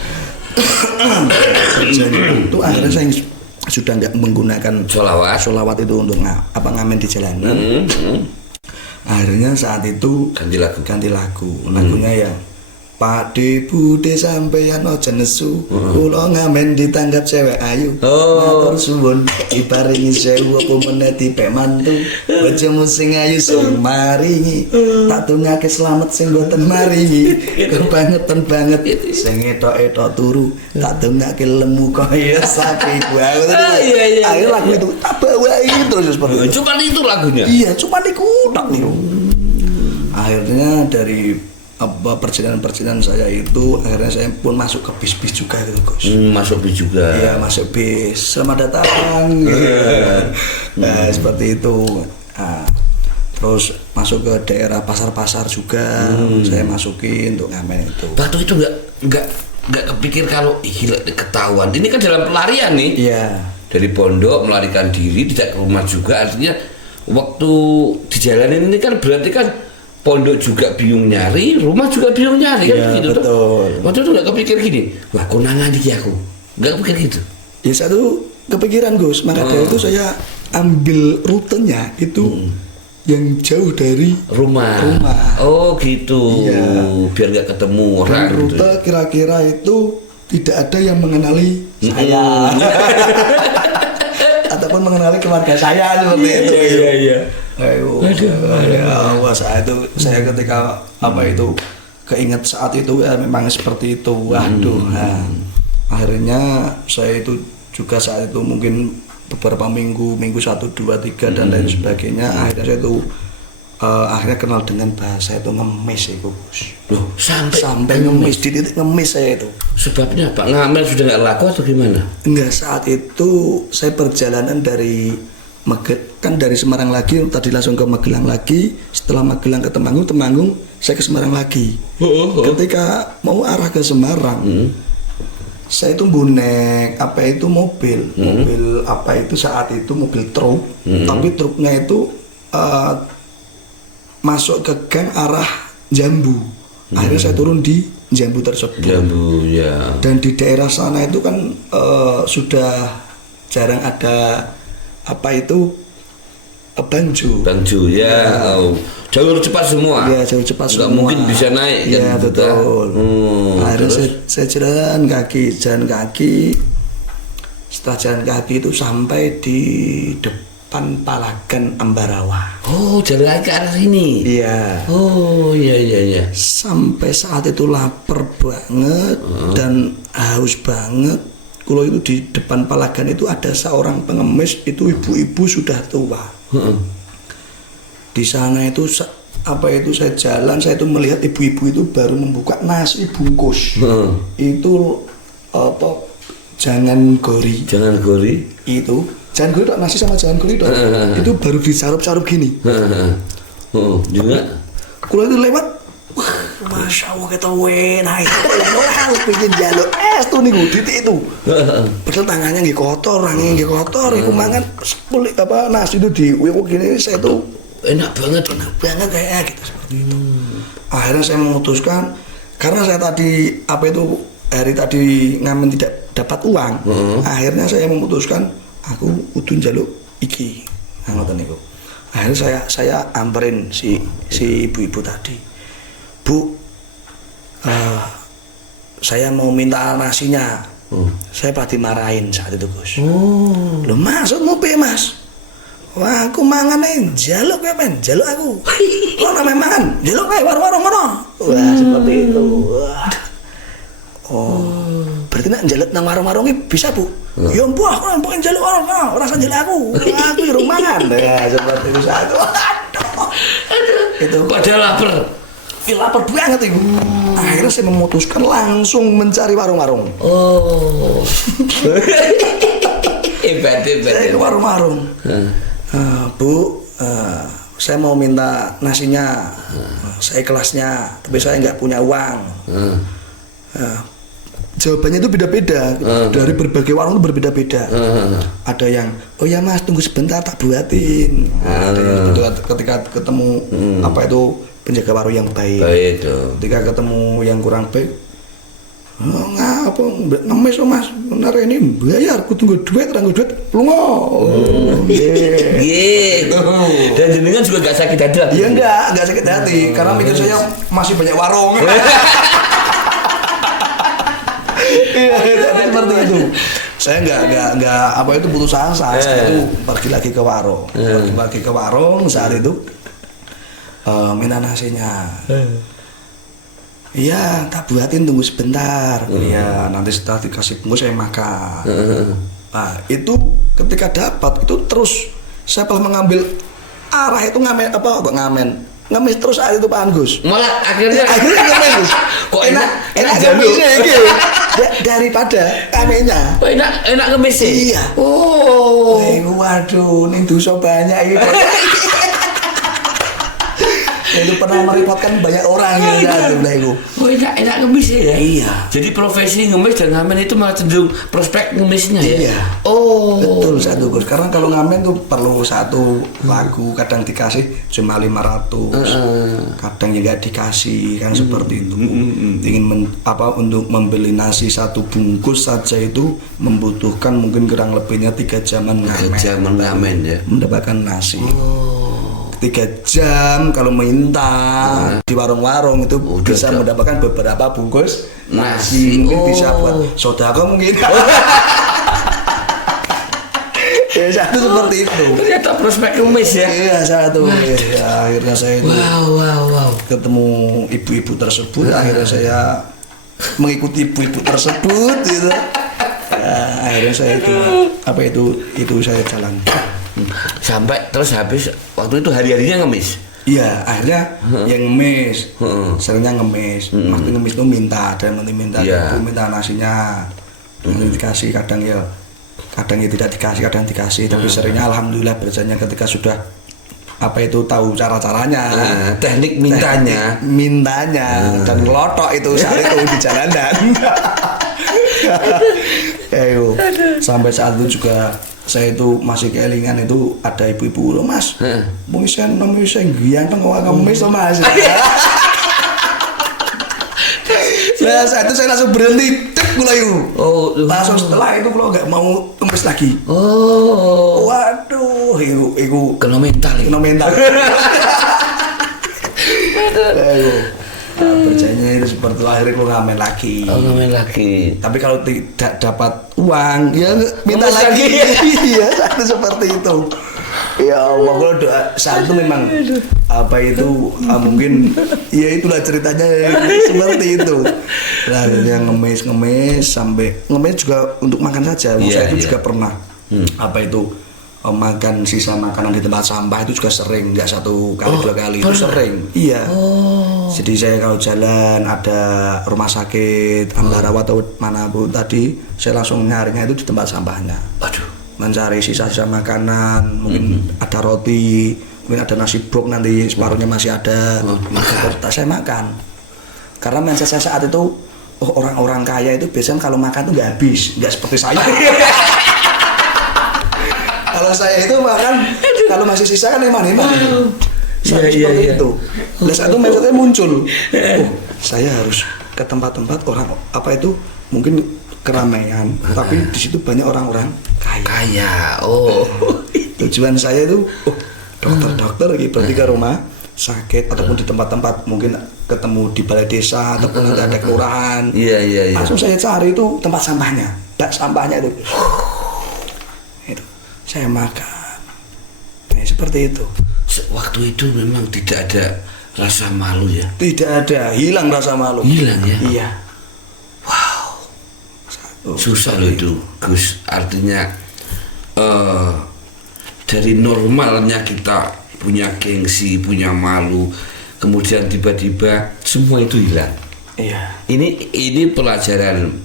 Itu akhirnya saya sudah nggak menggunakan sholawat itu untuk ngamen di jalanan. Akhirnya saat itu ganti lagu. Lagunya ya Pakde Bude sampeyan aja nesu, kula ngamen ditanggap cewek ayu. Matur suwun diparingi sewu apa meneh dipek mantu. Bojomu sing ayu sing maringi, tak tungake slamet sing boten maringi. Kebangetan banget sing etok-etok turu, tak tungake lemu kaya sapi gua. Akhirnya lagu itu tak bawain terus seperti itu. Cuma itu lagunya. Iya, cuma iku tok niku. Akhirnya dari perjalanan saya itu akhirnya saya pun masuk ke bis-bis juga gitu, Gus. Masuk bis juga. Iya, masuk bis. Selamat datang. Nah, seperti itu. Nah, terus masuk ke daerah pasar-pasar juga. Saya masukin untuk ngamen itu. Waktu itu nggak kepikir kalau gila ketahuan. Ini kan dalam pelarian nih. Iya. Dari pondok melarikan diri tidak ke rumah juga, artinya waktu di jalan ini kan berarti kan pondok juga bingung nyari, rumah juga bingung nyari kan gitu betul. Tuh. Waktu itu nggak kepikir gini, wah konangan di aku, nggak kepikir gitu. Ya satu kepikiran, Gus, maka dari itu saya ambil rutenya itu yang jauh dari rumah. Oh gitu, iya. Biar nggak ketemu orang. Dan rute gitu. Kira-kira itu tidak ada yang mengenali saya. Ataupun mengenali keluarga saya seperti itu. Iya. Saat itu saya ketika itu keinget saat itu ya memang seperti itu. Waduh. Akhirnya saya itu juga saat itu mungkin beberapa minggu 1, 2, 3 dan lain sebagainya. Akhirnya saya itu akhirnya kenal dengan bahasa itu ngemis itu, Gus. Loh, sampai ngemis, di titik ngemis saya itu. Sebabnya Pak ngamen sudah nggak laku atau gimana? Enggak, saat itu saya perjalanan dari dari Semarang lagi, tadi langsung ke Magelang lagi, setelah Magelang ke Temanggung, saya ke Semarang lagi. Ketika mau arah ke Semarang, saya itu bonek mobil saat itu mobil truk, tapi truknya itu masuk ke gang arah Jambu. Akhirnya saya turun di Jambu tersebut. Jambu ya. Dan di daerah sana itu kan sudah jarang ada Bangju ya. Jalur cepat semua. Iya, jalur cepat semua. Nggak mungkin bisa naik kan. Iya, betul. Akhirnya saya jalan kaki setelah jalan kaki itu sampai di depan Palagan Ambarawa. Oh, jalan kaki ke arah sini. Iya. Oh, iya. Sampai saat itu lapar banget dan haus banget. Kalau itu di depan Palagan itu ada seorang pengemis, itu ibu-ibu sudah tua. Di sana itu saya jalan, saya itu melihat ibu-ibu itu baru membuka nasi bungkus. Itu jangan gori itu jangan gori dok, nasi sama jangan gori dok. Itu baru dicarup-carup gini. Juga Kulo itu lewat, wah, masya Allah kita enak itu. Aku pengen jaluk es tuh nih titik itu. Padahal tangannya nggak kotor, orangnya nggak kotor. Aku mangan kulit nasi itu diuyak gini, saya tuh enak banget kayak gitu seperti itu. Akhirnya saya memutuskan, karena saya tadi hari tadi ngamen tidak dapat uang. Akhirnya saya memutuskan aku kudu njaluk iki. Ngoten niku. Akhirnya saya amperin si ibu-ibu tadi. Bu, saya mau minta nasinya. Saya pasti marahin saat itu, Gus. Loh, maksudmu piye, Mas? Wah, aku mangan jaluk ya men, jaluk aku. Lo namanya mangan, jaluk kayak warung-warung ngono. Wah, seperti itu. Wah. Oh, berarti nak jaluk nang warung-warung bisa, Bu? Ya mbah, kan pengen jaluk warung, ora usah jaluk aku. Aku di rumah mangan. Ya, seperti itu satu. Aduh. Itu padahal lapar. Lapar banget itu. Akhirnya saya memutuskan langsung mencari warung-warung. Oh. Hebat. Saya ke warung-warung. Bu, saya mau minta nasinya, saya kelasnya, tapi saya nggak punya uang. Jawabannya itu beda-beda, dari berbagai warung itu berbeda-beda. Ada yang, oh ya Mas, tunggu sebentar tak buatin. Ketika ketemu penjaga warung yang baik. Ketika ketemu yang kurang baik, ngapa ngemis Mas, benar ini bayar, aku tunggu duit lungo. Gitu. Dan jenengan juga gak sakit hati. Iya enggak sakit hati, karena mikir saya masih banyak warung. Jadi seperti itu. Saya enggak putus asa. Saya itu pergi lagi ke warung. Saat itu minta nasinya. Iya, tak buatin, tunggu sebentar. Iya, nanti setelah dikasih bungkus saya makan. Nah, itu ketika dapat itu terus saya telah mengambil arah itu ngamen terus saat itu Pak Anggus. Malah akhirnya ngamen Gus. Kok enak ngemisnya gitu. Daripada ngamennya. Kok enak ngemis sih? Iya. Oh. Waduh, ning dosa banyak iki. Itu pernah merepotkan banyak orang itu. Oh, enak ngemis ya? Iya. Jadi profesi ngemis dan ngamen itu malah cenderung prospek ngemisnya ya? Iya. Oh. Betul satu Gus. Karena kalau ngamen tuh perlu satu lagu, kadang dikasih cuma 500. Kadang juga dikasih kan seperti itu. Ingin untuk membeli nasi satu bungkus saja itu membutuhkan mungkin kurang lebihnya 3 jaman ngamen. 3 jaman ngamen ya. Mendapatkan nasi. 3 jam kalau minta di warung-warung itu bisa mendapatkan beberapa bungkus nasi. Mungkin bisa buat saudara mungkin. Ya, satu seperti itu. Ternyata prospek ngemis ya. Iya, satu. Ya, akhirnya saya itu wow. ketemu ibu-ibu tersebut. Akhirnya saya mengikuti ibu-ibu tersebut gitu. Ya, akhirnya saya itu saya jalan. Sampai terus habis waktu itu hari-harinya ngemis. Iya, akhirnya yang ngemis, seringnya ngemis. Maksudnya ngemis itu minta, dan nanti minta ibu minta nasinya, nanti dikasih, kadang ya tidak dikasih, kadang dikasih. Tapi seringnya alhamdulillah berjaya ketika sudah tahu cara-caranya, teknik mintanya, dan ngelotok itu saat itu di jalanan. Sampai saat itu juga saya itu masih keelingan itu ada ibu-ibu loh Mas, mau saya ganteng ngemis loh Mas. Saat itu saya langsung berhenti, langsung setelah itu kalau nggak mau ngemis lagi. Waduh, itu kena mental. Berjaya itu seperti akhirnya kalau ngamen lagi. Ngamen lagi. Tapi kalau tidak dapat uang, ya minta Ngemis lagi. lagi. Iya, satu seperti itu. Ya Allah, kalau doa saat itu memang apa itu mungkin ya itulah ceritanya seperti itu. Nah, akhirnya ngemis sampai ngemis juga untuk makan saja. Saya itu juga pernah apa itu makan sisa makanan di tempat sampah itu juga sering, nggak 1 kali 2 kali itu sering. Iya. Jadi saya kalau jalan ada rumah sakit Ambarawa atau manapun tadi, saya langsung nyarinya itu di tempat sampahnya. Aduh. Mencari sisa-sisa makanan, mungkin ada roti, mungkin ada nasi brok nanti separuhnya masih ada, saya makan. Karena mindset saya saat itu, orang-orang kaya itu biasanya kalau makan tuh nggak habis, nggak seperti saya. Kalau saya itu makan, kalau masih sisa kan hemat-hemat. Seperti itu. Nah, saat itu mindsetnya muncul, saya harus ke tempat-tempat orang apa itu mungkin keramaian, tapi di situ banyak orang-orang kaya. Tujuan saya itu dokter berarti ke rumah sakit ataupun di tempat-tempat mungkin ketemu di balai desa ataupun nanti ada kelurahan. Iya. Langsung saya cari itu tempat sampahnya, bak sampahnya itu. Itu saya makan. Nah, seperti itu. Waktu itu memang tidak ada rasa malu ya. Tidak ada, hilang rasa malu. Hilang ya. Iya. Susah loh itu, Gus. Artinya dari normalnya kita punya gengsi, punya malu, kemudian tiba-tiba semua itu hilang. Iya. Ini pelajaran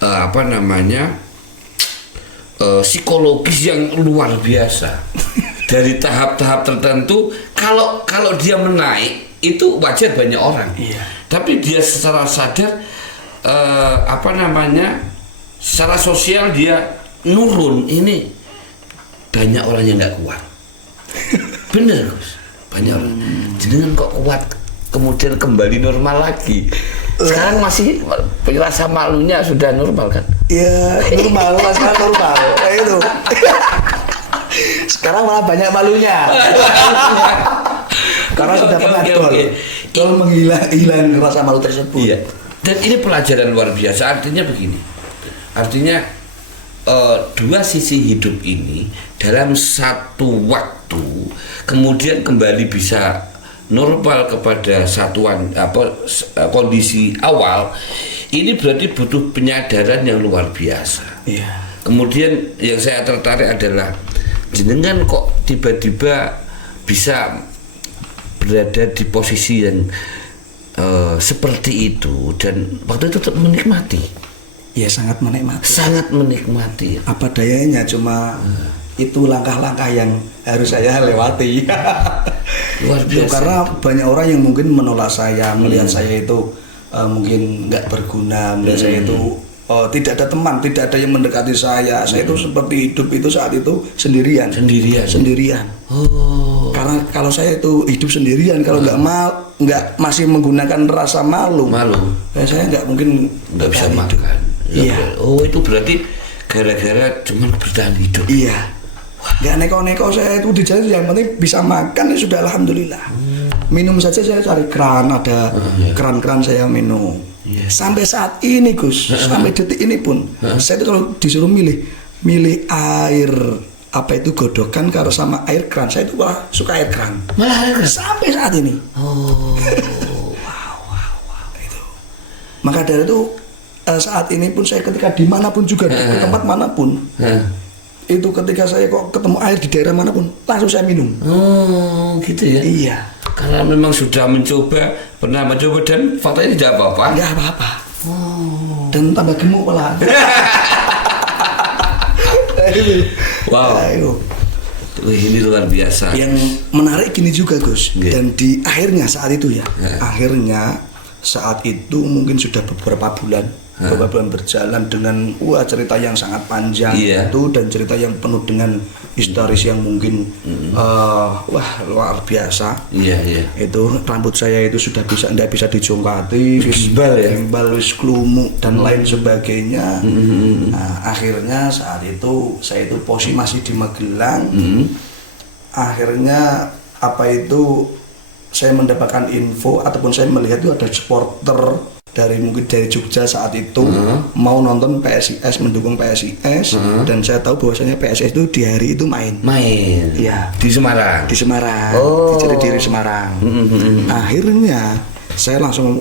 apa namanya psikologis yang luar biasa. Dari tahap-tahap tertentu, kalau dia menaik itu wajar banyak orang. Iya. Tapi dia secara sadar apa namanya? Secara sosial dia nurun, ini banyak orang yang nggak kuat. Bener Gus, banyak orang. Jenengan kok kuat, kemudian kembali normal lagi. Sekarang masih rasa malunya sudah normal kan? Iya, normal, sekarang normal. Kayak itu. Sekarang malah banyak malunya. Karena sudah pernah dol menghilang rasa malu tersebut. Iya. Dan ini pelajaran luar biasa. Artinya begini. Artinya dua sisi hidup ini dalam satu waktu kemudian kembali bisa normal kepada satuan kondisi awal, ini berarti butuh penyadaran yang luar biasa. Iya. Kemudian yang saya tertarik adalah jenengan kok tiba-tiba bisa berada di posisi yang seperti itu dan waktu itu tetap menikmati. Ya sangat menikmati. Sangat menikmati. Apa dayanya, cuma itu langkah-langkah yang harus saya lewati. Luar biasa. Karena banyak orang yang mungkin menolak saya, melihat saya itu mungkin nggak berguna, melihat saya itu tidak ada teman, tidak ada yang mendekati saya. Saya itu seperti hidup itu saat itu sendirian. Karena kalau saya itu hidup sendirian, kalau nggak masih menggunakan rasa malu, saya nggak mungkin nggak bisa makan. Iya. Itu berarti gara-gara cuman bertahan hidup. Iya. Nggak neko-neko saya itu di jalan, yang penting bisa makan ya sudah alhamdulillah. Minum saja saya cari keran, ada keran-keran saya minum. Sampai saat ini Gus, sampai detik ini pun saya itu kalau disuruh milih air apa itu godokan kalau sama air keran, saya itu suka air keran. Malah air keran sampai saat ini. Wow. Itu. Maka dari itu saat ini pun saya ketika dimanapun juga di tempat manapun, itu ketika saya kok ketemu air di daerah manapun langsung saya minum. Gitu ya. Iya. Karena memang sudah pernah mencoba dan faktanya tidak apa-apa. Nggak apa-apa. Dan tambah gemuk malah. Wow. Ini luar biasa. Yang menarik gini juga Gus. Dan di akhirnya saat itu akhirnya saat itu mungkin sudah beberapa bulan berjalan dengan cerita yang sangat panjang itu, dan cerita yang penuh dengan historis yang mungkin luar biasa. Itu rambut saya itu sudah tidak bisa dijongkati, gimbal, wis klumuk dan lain sebagainya. Nah, akhirnya saat itu saya itu posisi masih di Magelang. Akhirnya apa itu saya mendapatkan info ataupun saya melihat itu ada supporter mungkin dari Jogja saat itu mau nonton PSIS, mendukung PSIS, dan saya tahu bahwasanya PSIS itu di hari itu main. Iya, di Semarang. Di Semarang, di Jatidiri Semarang. Akhirnya saya langsung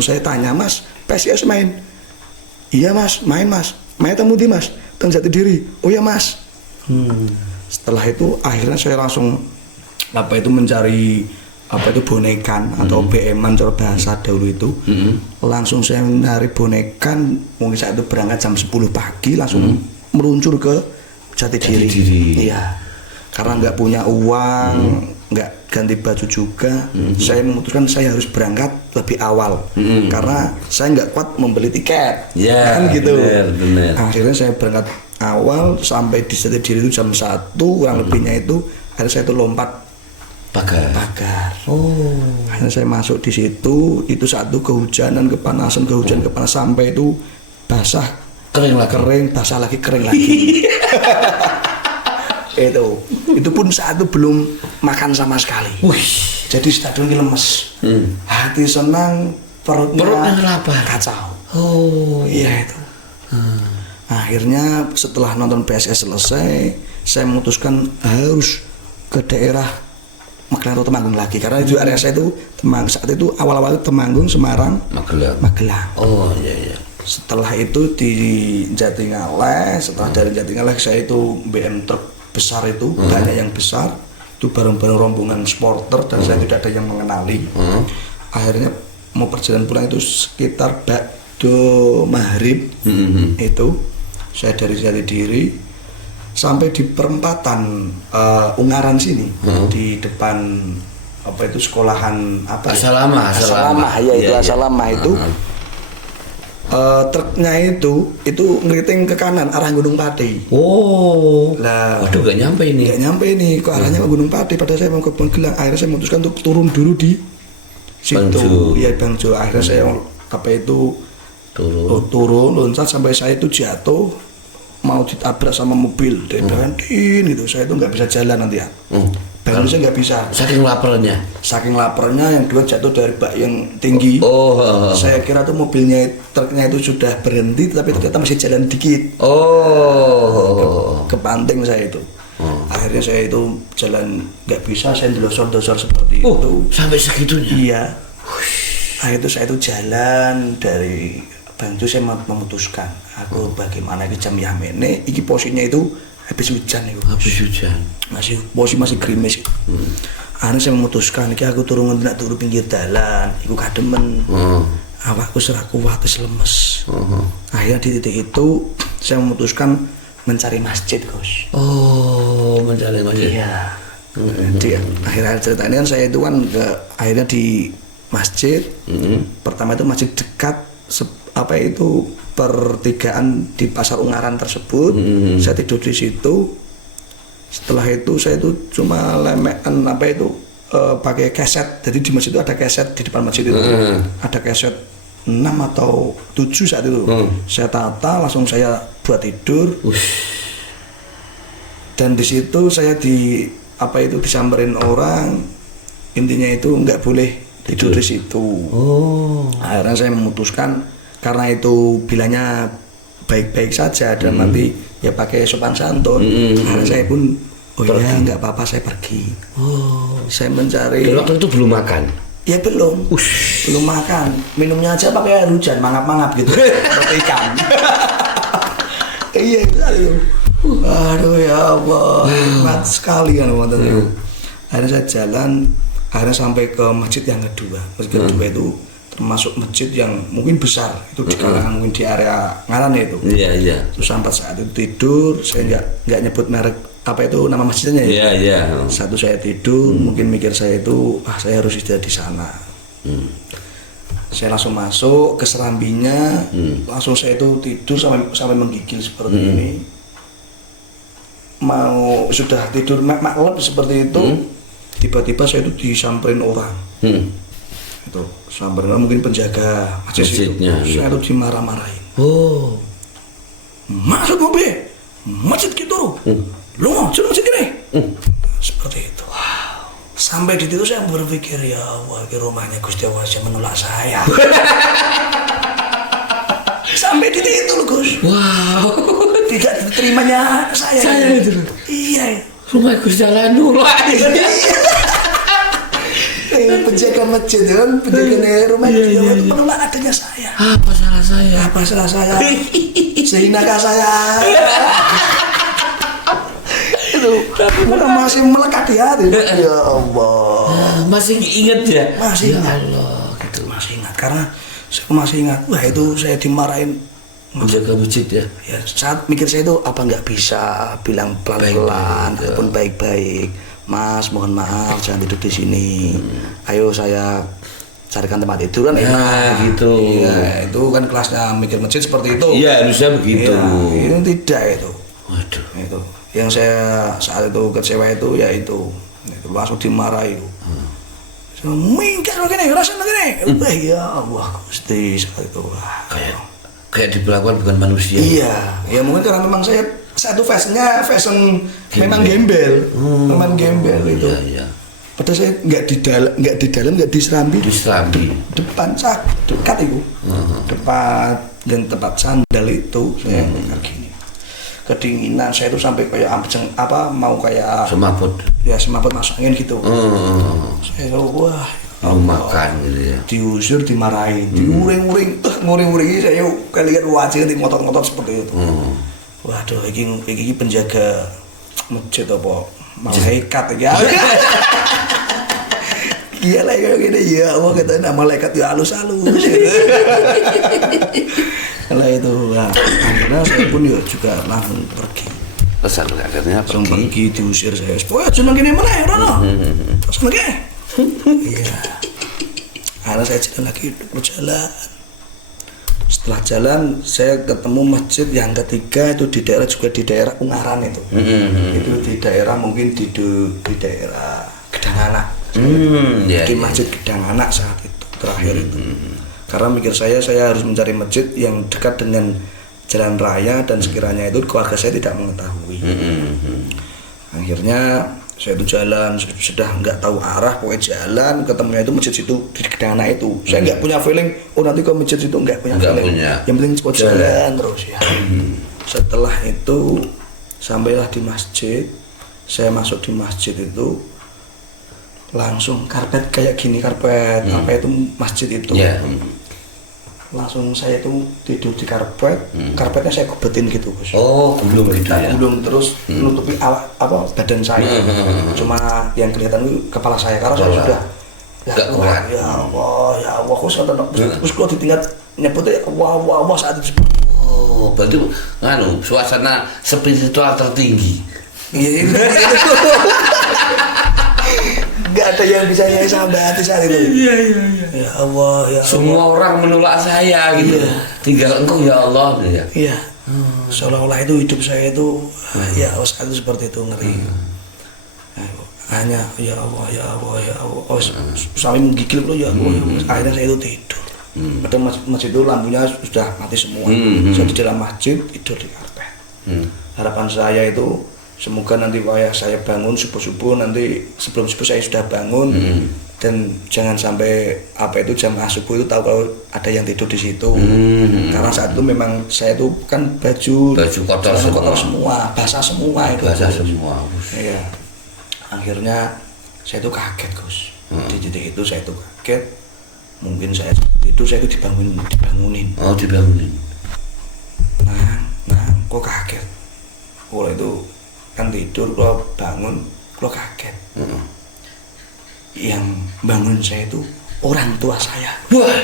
saya tanya, Mas, PSIS main? Iya Mas, main Mas. Main temu di Mas, teng Jatidiri. Oh ya Mas. Setelah itu akhirnya saya langsung mencari bonekan atau BM-an cara bahasa dahulu itu. Langsung saya mencari bonekan, mungkin saat itu berangkat jam 10 pagi langsung meluncur ke Jatidiri. Iya. Karena nggak punya uang, nggak ganti baju juga, saya memutuskan saya harus berangkat lebih awal karena saya nggak kuat membeli tiket, kan gitu. Bener. Akhirnya saya berangkat awal sampai di Jatidiri itu jam 1 kurang lebihnya itu. Akhirnya saya itu lompat pagar. Akhirnya saya masuk di situ. Itu satu kehujanan, kepanasan sampai itu basah, kering, basah lagi, kering lagi. itu pun saat itu belum makan sama sekali. Jadi stadion lemes, hati senang, perutnya kacau. Iya itu. Akhirnya setelah nonton PSIS selesai, saya memutuskan harus ke daerah Magelang atau Temanggung lagi, karena itu area saya itu saat itu awal-awal Temanggung, Semarang, Magelang. Iya. Setelah itu di Jatingaleh, dari Jatingaleh saya itu BM truk besar itu, banyak yang besar, itu bareng-bareng rombongan supporter dan saya tidak ada yang mengenali. Akhirnya mau perjalanan pulang itu sekitar Bakdo Maghrib. Itu saya dari Jatidiri sampai di perempatan Ungaran sini, di depan sekolahan Asalama itu. Truknya itu ngeriting ke kanan arah Gunung Pati. Waduh, gak nyampe ini ke arahnya ke Gunung Pati, padahal saya mau ke Magelang. Akhirnya saya memutuskan untuk turun dulu di situ, Bangjo. Akhirnya saya turun loncat sampai saya itu jatuh, mau ditabrak sama mobil berhentiin gitu. Saya itu nggak bisa jalan nanti ya. Bangun saya nggak bisa. Saking laparnya, yang dua jatuh dari bak yang tinggi. Saya kira tuh truknya itu sudah berhenti, tapi ternyata masih jalan dikit. Kepanting saya itu. Akhirnya saya itu jalan nggak bisa, saya delosor-delosor seperti itu. Sampai segitunya? Iya. Akhirnya saya itu jalan dari Bangjo, saya memutuskan aku bagaimana iki jam yamene iki posisinya itu habis hujan itu. Masih gerimis. Akhirnya saya memutuskan iki aku turu pinggir dalan, iku kademen. Awakku ora kuat, lemes. Akhirnya di titik itu saya memutuskan mencari masjid, Gus. Mencari masjid. Iya. Di akhir ceritanya kan saya itu kan akhirnya di masjid. Pertama itu masjid dekat pertigaan di Pasar Ungaran tersebut. Saya tidur di situ. Setelah itu saya itu cuma lemekan pakai keset. Jadi di masjid itu ada keset, di depan masjid itu ada keset 6 atau 7 saat itu. Saya tata, langsung saya buat tidur. Dan di situ saya disamperin orang. Intinya itu nggak boleh tidur di situ. Akhirnya saya memutuskan, karena itu bilangnya baik-baik saja dan nanti ya pakai sopan santun. Akhirnya saya pun nggak apa-apa, saya pergi. Saya mencari. Waktu itu belum makan? Ya belum makan. Minumnya aja pakai air hujan, mangap-mangap gitu. Seperti ikan. Iya itu. Aduh ya Allah, nikmat sekali kan waktu itu. Akhirnya saya jalan, akhirnya sampai ke masjid yang kedua. Masjid kedua itu termasuk masjid yang mungkin besar, itu di kalangan mungkin di area Ngaran itu. Iya. Terus sampai saat itu tidur, saya nggak nyebut merek nama masjidnya ya. Iya. Satu saya tidur, mungkin mikir saya itu, saya harus istirahat di sana. Saya langsung masuk ke serambinya, langsung saya itu tidur sampai menggigil seperti ini. Mau sudah tidur maklum seperti itu, tiba-tiba saya itu disamperin orang. Itu samperin mungkin penjaga masjidnya. Saya itu dimarah-marahin. Masuk mobil, masjid gitu. Lu mau masjid gini? Seperti itu. Sampai di situ saya berpikir, ya Allah, ini rumahnya Gusti Allah menolak saya. Sampai di situ loh Gus. Wow. Tidak diterimanya saya itu. Iya. Rumah Gusti Allah nolak. Penjaga masjid kan, penjaga rumah Gusti Allah itu menolak adanya saya. Apa salah saya? Apa salah saya? Sehinakah saya? Itu masih melekat di hati. Ya Allah. Masih ingat ya? Masih ya ingat. Allah, gitu. Masih ingat karena saya masih ingat. Wah itu saya dimarahin. Menjaga masjid ya? Ya saat mikir saya itu apa nggak bisa bilang pelan-pelan ataupun baik-baik. Mas mohon maaf jangan tidur di sini. Ayo saya carikan tempat tidur kan enak. Gitu. Iya itu kan kelasnya mikir masjid seperti itu. Iya harusnya begitu. Ya, itu tidak itu. Waduh. Itu yang saya saat itu kecewa itu ya itu langsung dimarahi. Mingkir begini, rasain begini. Wah ya Allah Gusti saat itu. Wah. Kayak diperlakukan bukan manusia. Iya, ya mungkin karena memang saya satu fashionnya fashion memang gembel, memang gembel itu. Iya, iya. Padahal saya nggak di dalam nggak di serambi. Di serambi. Depan sak dekat itu, depan dan tempat sandal itu saya kayak gini. Kedinginan saya itu sampai kayak apa mau kayak semaput. Ya semaput masuk angin gitu. Saya wah. Makan gitu ya. Diusir, dimarahin, diuring-uring, nguring-uring saya kalian wajib di motor-motor seperti itu. Waduh, ini penjaga masjid apa? Malaikat ya. Iya lah kayak gini ya, Allah kata nama malaikat ya halus-halus. Kalau itu, nah, akhirnya saya pun ya juga langsung pergi. Pesan akhirnya pergi diusir saya. Pokoknya cuma gini mana ya, Rono? Terus lagi. Iya. Akhirnya saya jalan lagi berjalan. Setelah jalan saya ketemu masjid yang ketiga itu di daerah juga di daerah Ungaran itu. Itu di daerah mungkin di daerah Gedang Anak. Di masjid Gedang Anak saat itu terakhir itu. Karena mikir saya harus mencari masjid yang dekat dengan jalan raya dan sekiranya itu keluarga saya tidak mengetahui. Akhirnya saya itu jalan sudah nggak tahu arah, pokoknya jalan ketemunya itu masjid situ di Gedang Anak itu. Saya nggak punya feeling orang nanti ke masjid situ nggak punya feeling. Yang penting jalan terus ya. Setelah itu sampailah di masjid, saya masuk di masjid itu langsung karpet kayak gini, karpet apa itu masjid itu. Langsung saya itu tidur di karpet, karpetnya saya kubetin gitu Gus. Oh, gulung gitu ya. Gulung terus nutupi badan saya. Cuma yang kelihatan itu kepala saya karena saya sudah nggak kuat. Ya Allah, kok saya terus kalau ditingkat nyebutnya wah saat itu. Oh, berarti suasana spiritual tertinggi. Iya itu. Gak ada yang bisa saya sambati saat itu. Iya. Ya Allah, ya Allah. Semua orang menolak saya gitu. Tinggal Engkau ya Allah gitu ya. Iya. Seolah-olah itu hidup saya itu ya saat itu seperti itu ngeri. Hanya ya Allah. Oh, sampai menggigil loh ya Allah. Akhirnya saya itu tidur. Padahal masjid itu lampunya sudah mati semua. Saya di dalam masjid tidur di karpet. Harapan saya itu semoga nanti saya bangun subuh-subuh, nanti sebelum subuh saya sudah bangun dan jangan sampai jam subuh itu tahu kalau ada yang tidur di situ. Karena saat itu memang saya itu kan baju kotor semua, basah semua itu. Basah semua. Iya. Akhirnya saya itu kaget Gus. Di titik itu saya itu kaget. Mungkin saya itu dibangunin. Oh, dibangunin. Nah, kok kaget. Kalau itu kan tidur, kalau bangun, kalau kaget. Yang bangun saya itu orang tua saya. Wah.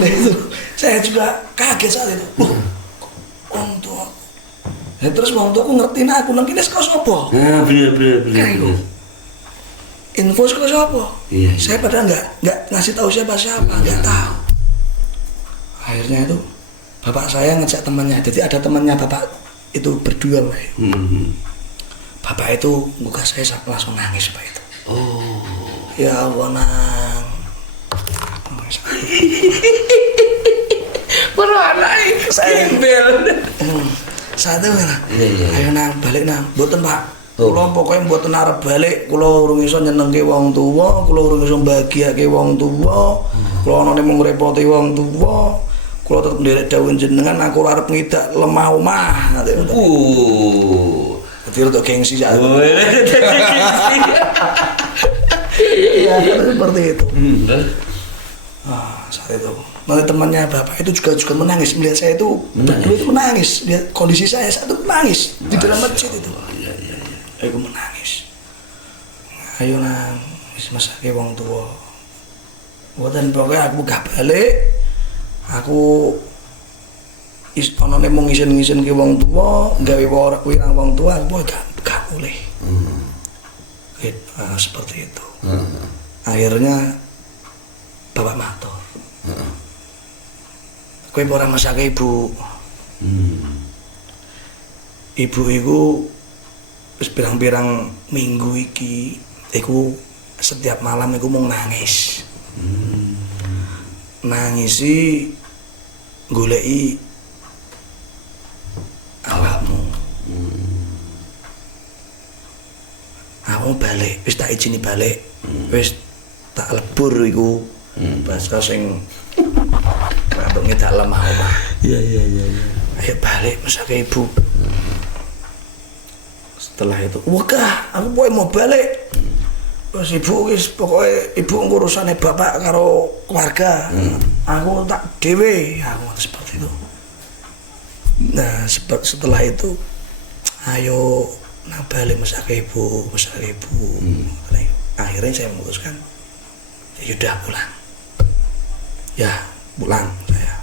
Nah itu saya juga kaget saat itu. Orang tua. Ya, terus orang tua aku ngertiin aku nang kene saka sapa? Bener. Info saka sapa? Iya. Saya padahal nggak ngasih tahu siapa, nggak tahu. Akhirnya itu bapak saya ngejak temannya. Jadi ada temannya bapak itu berdua Pak. Bapak itu buka saya langsung nangis Pak itu. Oh. Ya Allah nang. Saya gembel. Satu kan. Ayo nang balik nang. Boten Pak. Kula pokoknya mboten arep balik, kula urung iso nyenengke wong tuwa, kula urung iso mbahagiake wong tuwa, kula ana mung ngrepoti wong tuwa, kula tetep nderek dawuh jenengan aku ora arep ngidak lemah omah. Dadi rada gengsi ya. Iya, seperti itu. Saat itu. Nanti temannya bapak itu juga menangis melihat saya itu berdua itu menangis, lihat kondisi saya saat itu menangis di dalam masjid itu. Aku menangis. Ayo nang, wis mesake wong tuwa. Mboten pokoke aku gak balik. Aku anane mung ngisen-ngisenke wong tuwa, gawe wirang wong tuwa, aku gak boleh. Seperti itu. Akhirnya bapak matur. Kowe ora mesake ibu. Ibu iku wis pirang-pirang minggu iki iku setiap malam iku mung nangis. Nangisi goleki awakmu. Aku balik, wis tak izini balik. Wis tak lebur iku. Bahasa sing untuk ngedak lemah omah. Iya. Ayo balik mesake ibu. Setelah itu, wah aku mau balik. Terus ibu pokoknya ibu ngurusane bapak karo keluarga. Aku tak dhewe, aku seperti itu. Nah, setelah itu ayo nak balik mesake ibu. Akhirnya saya memutuskan ya udah pulang. Ya, pulang saya.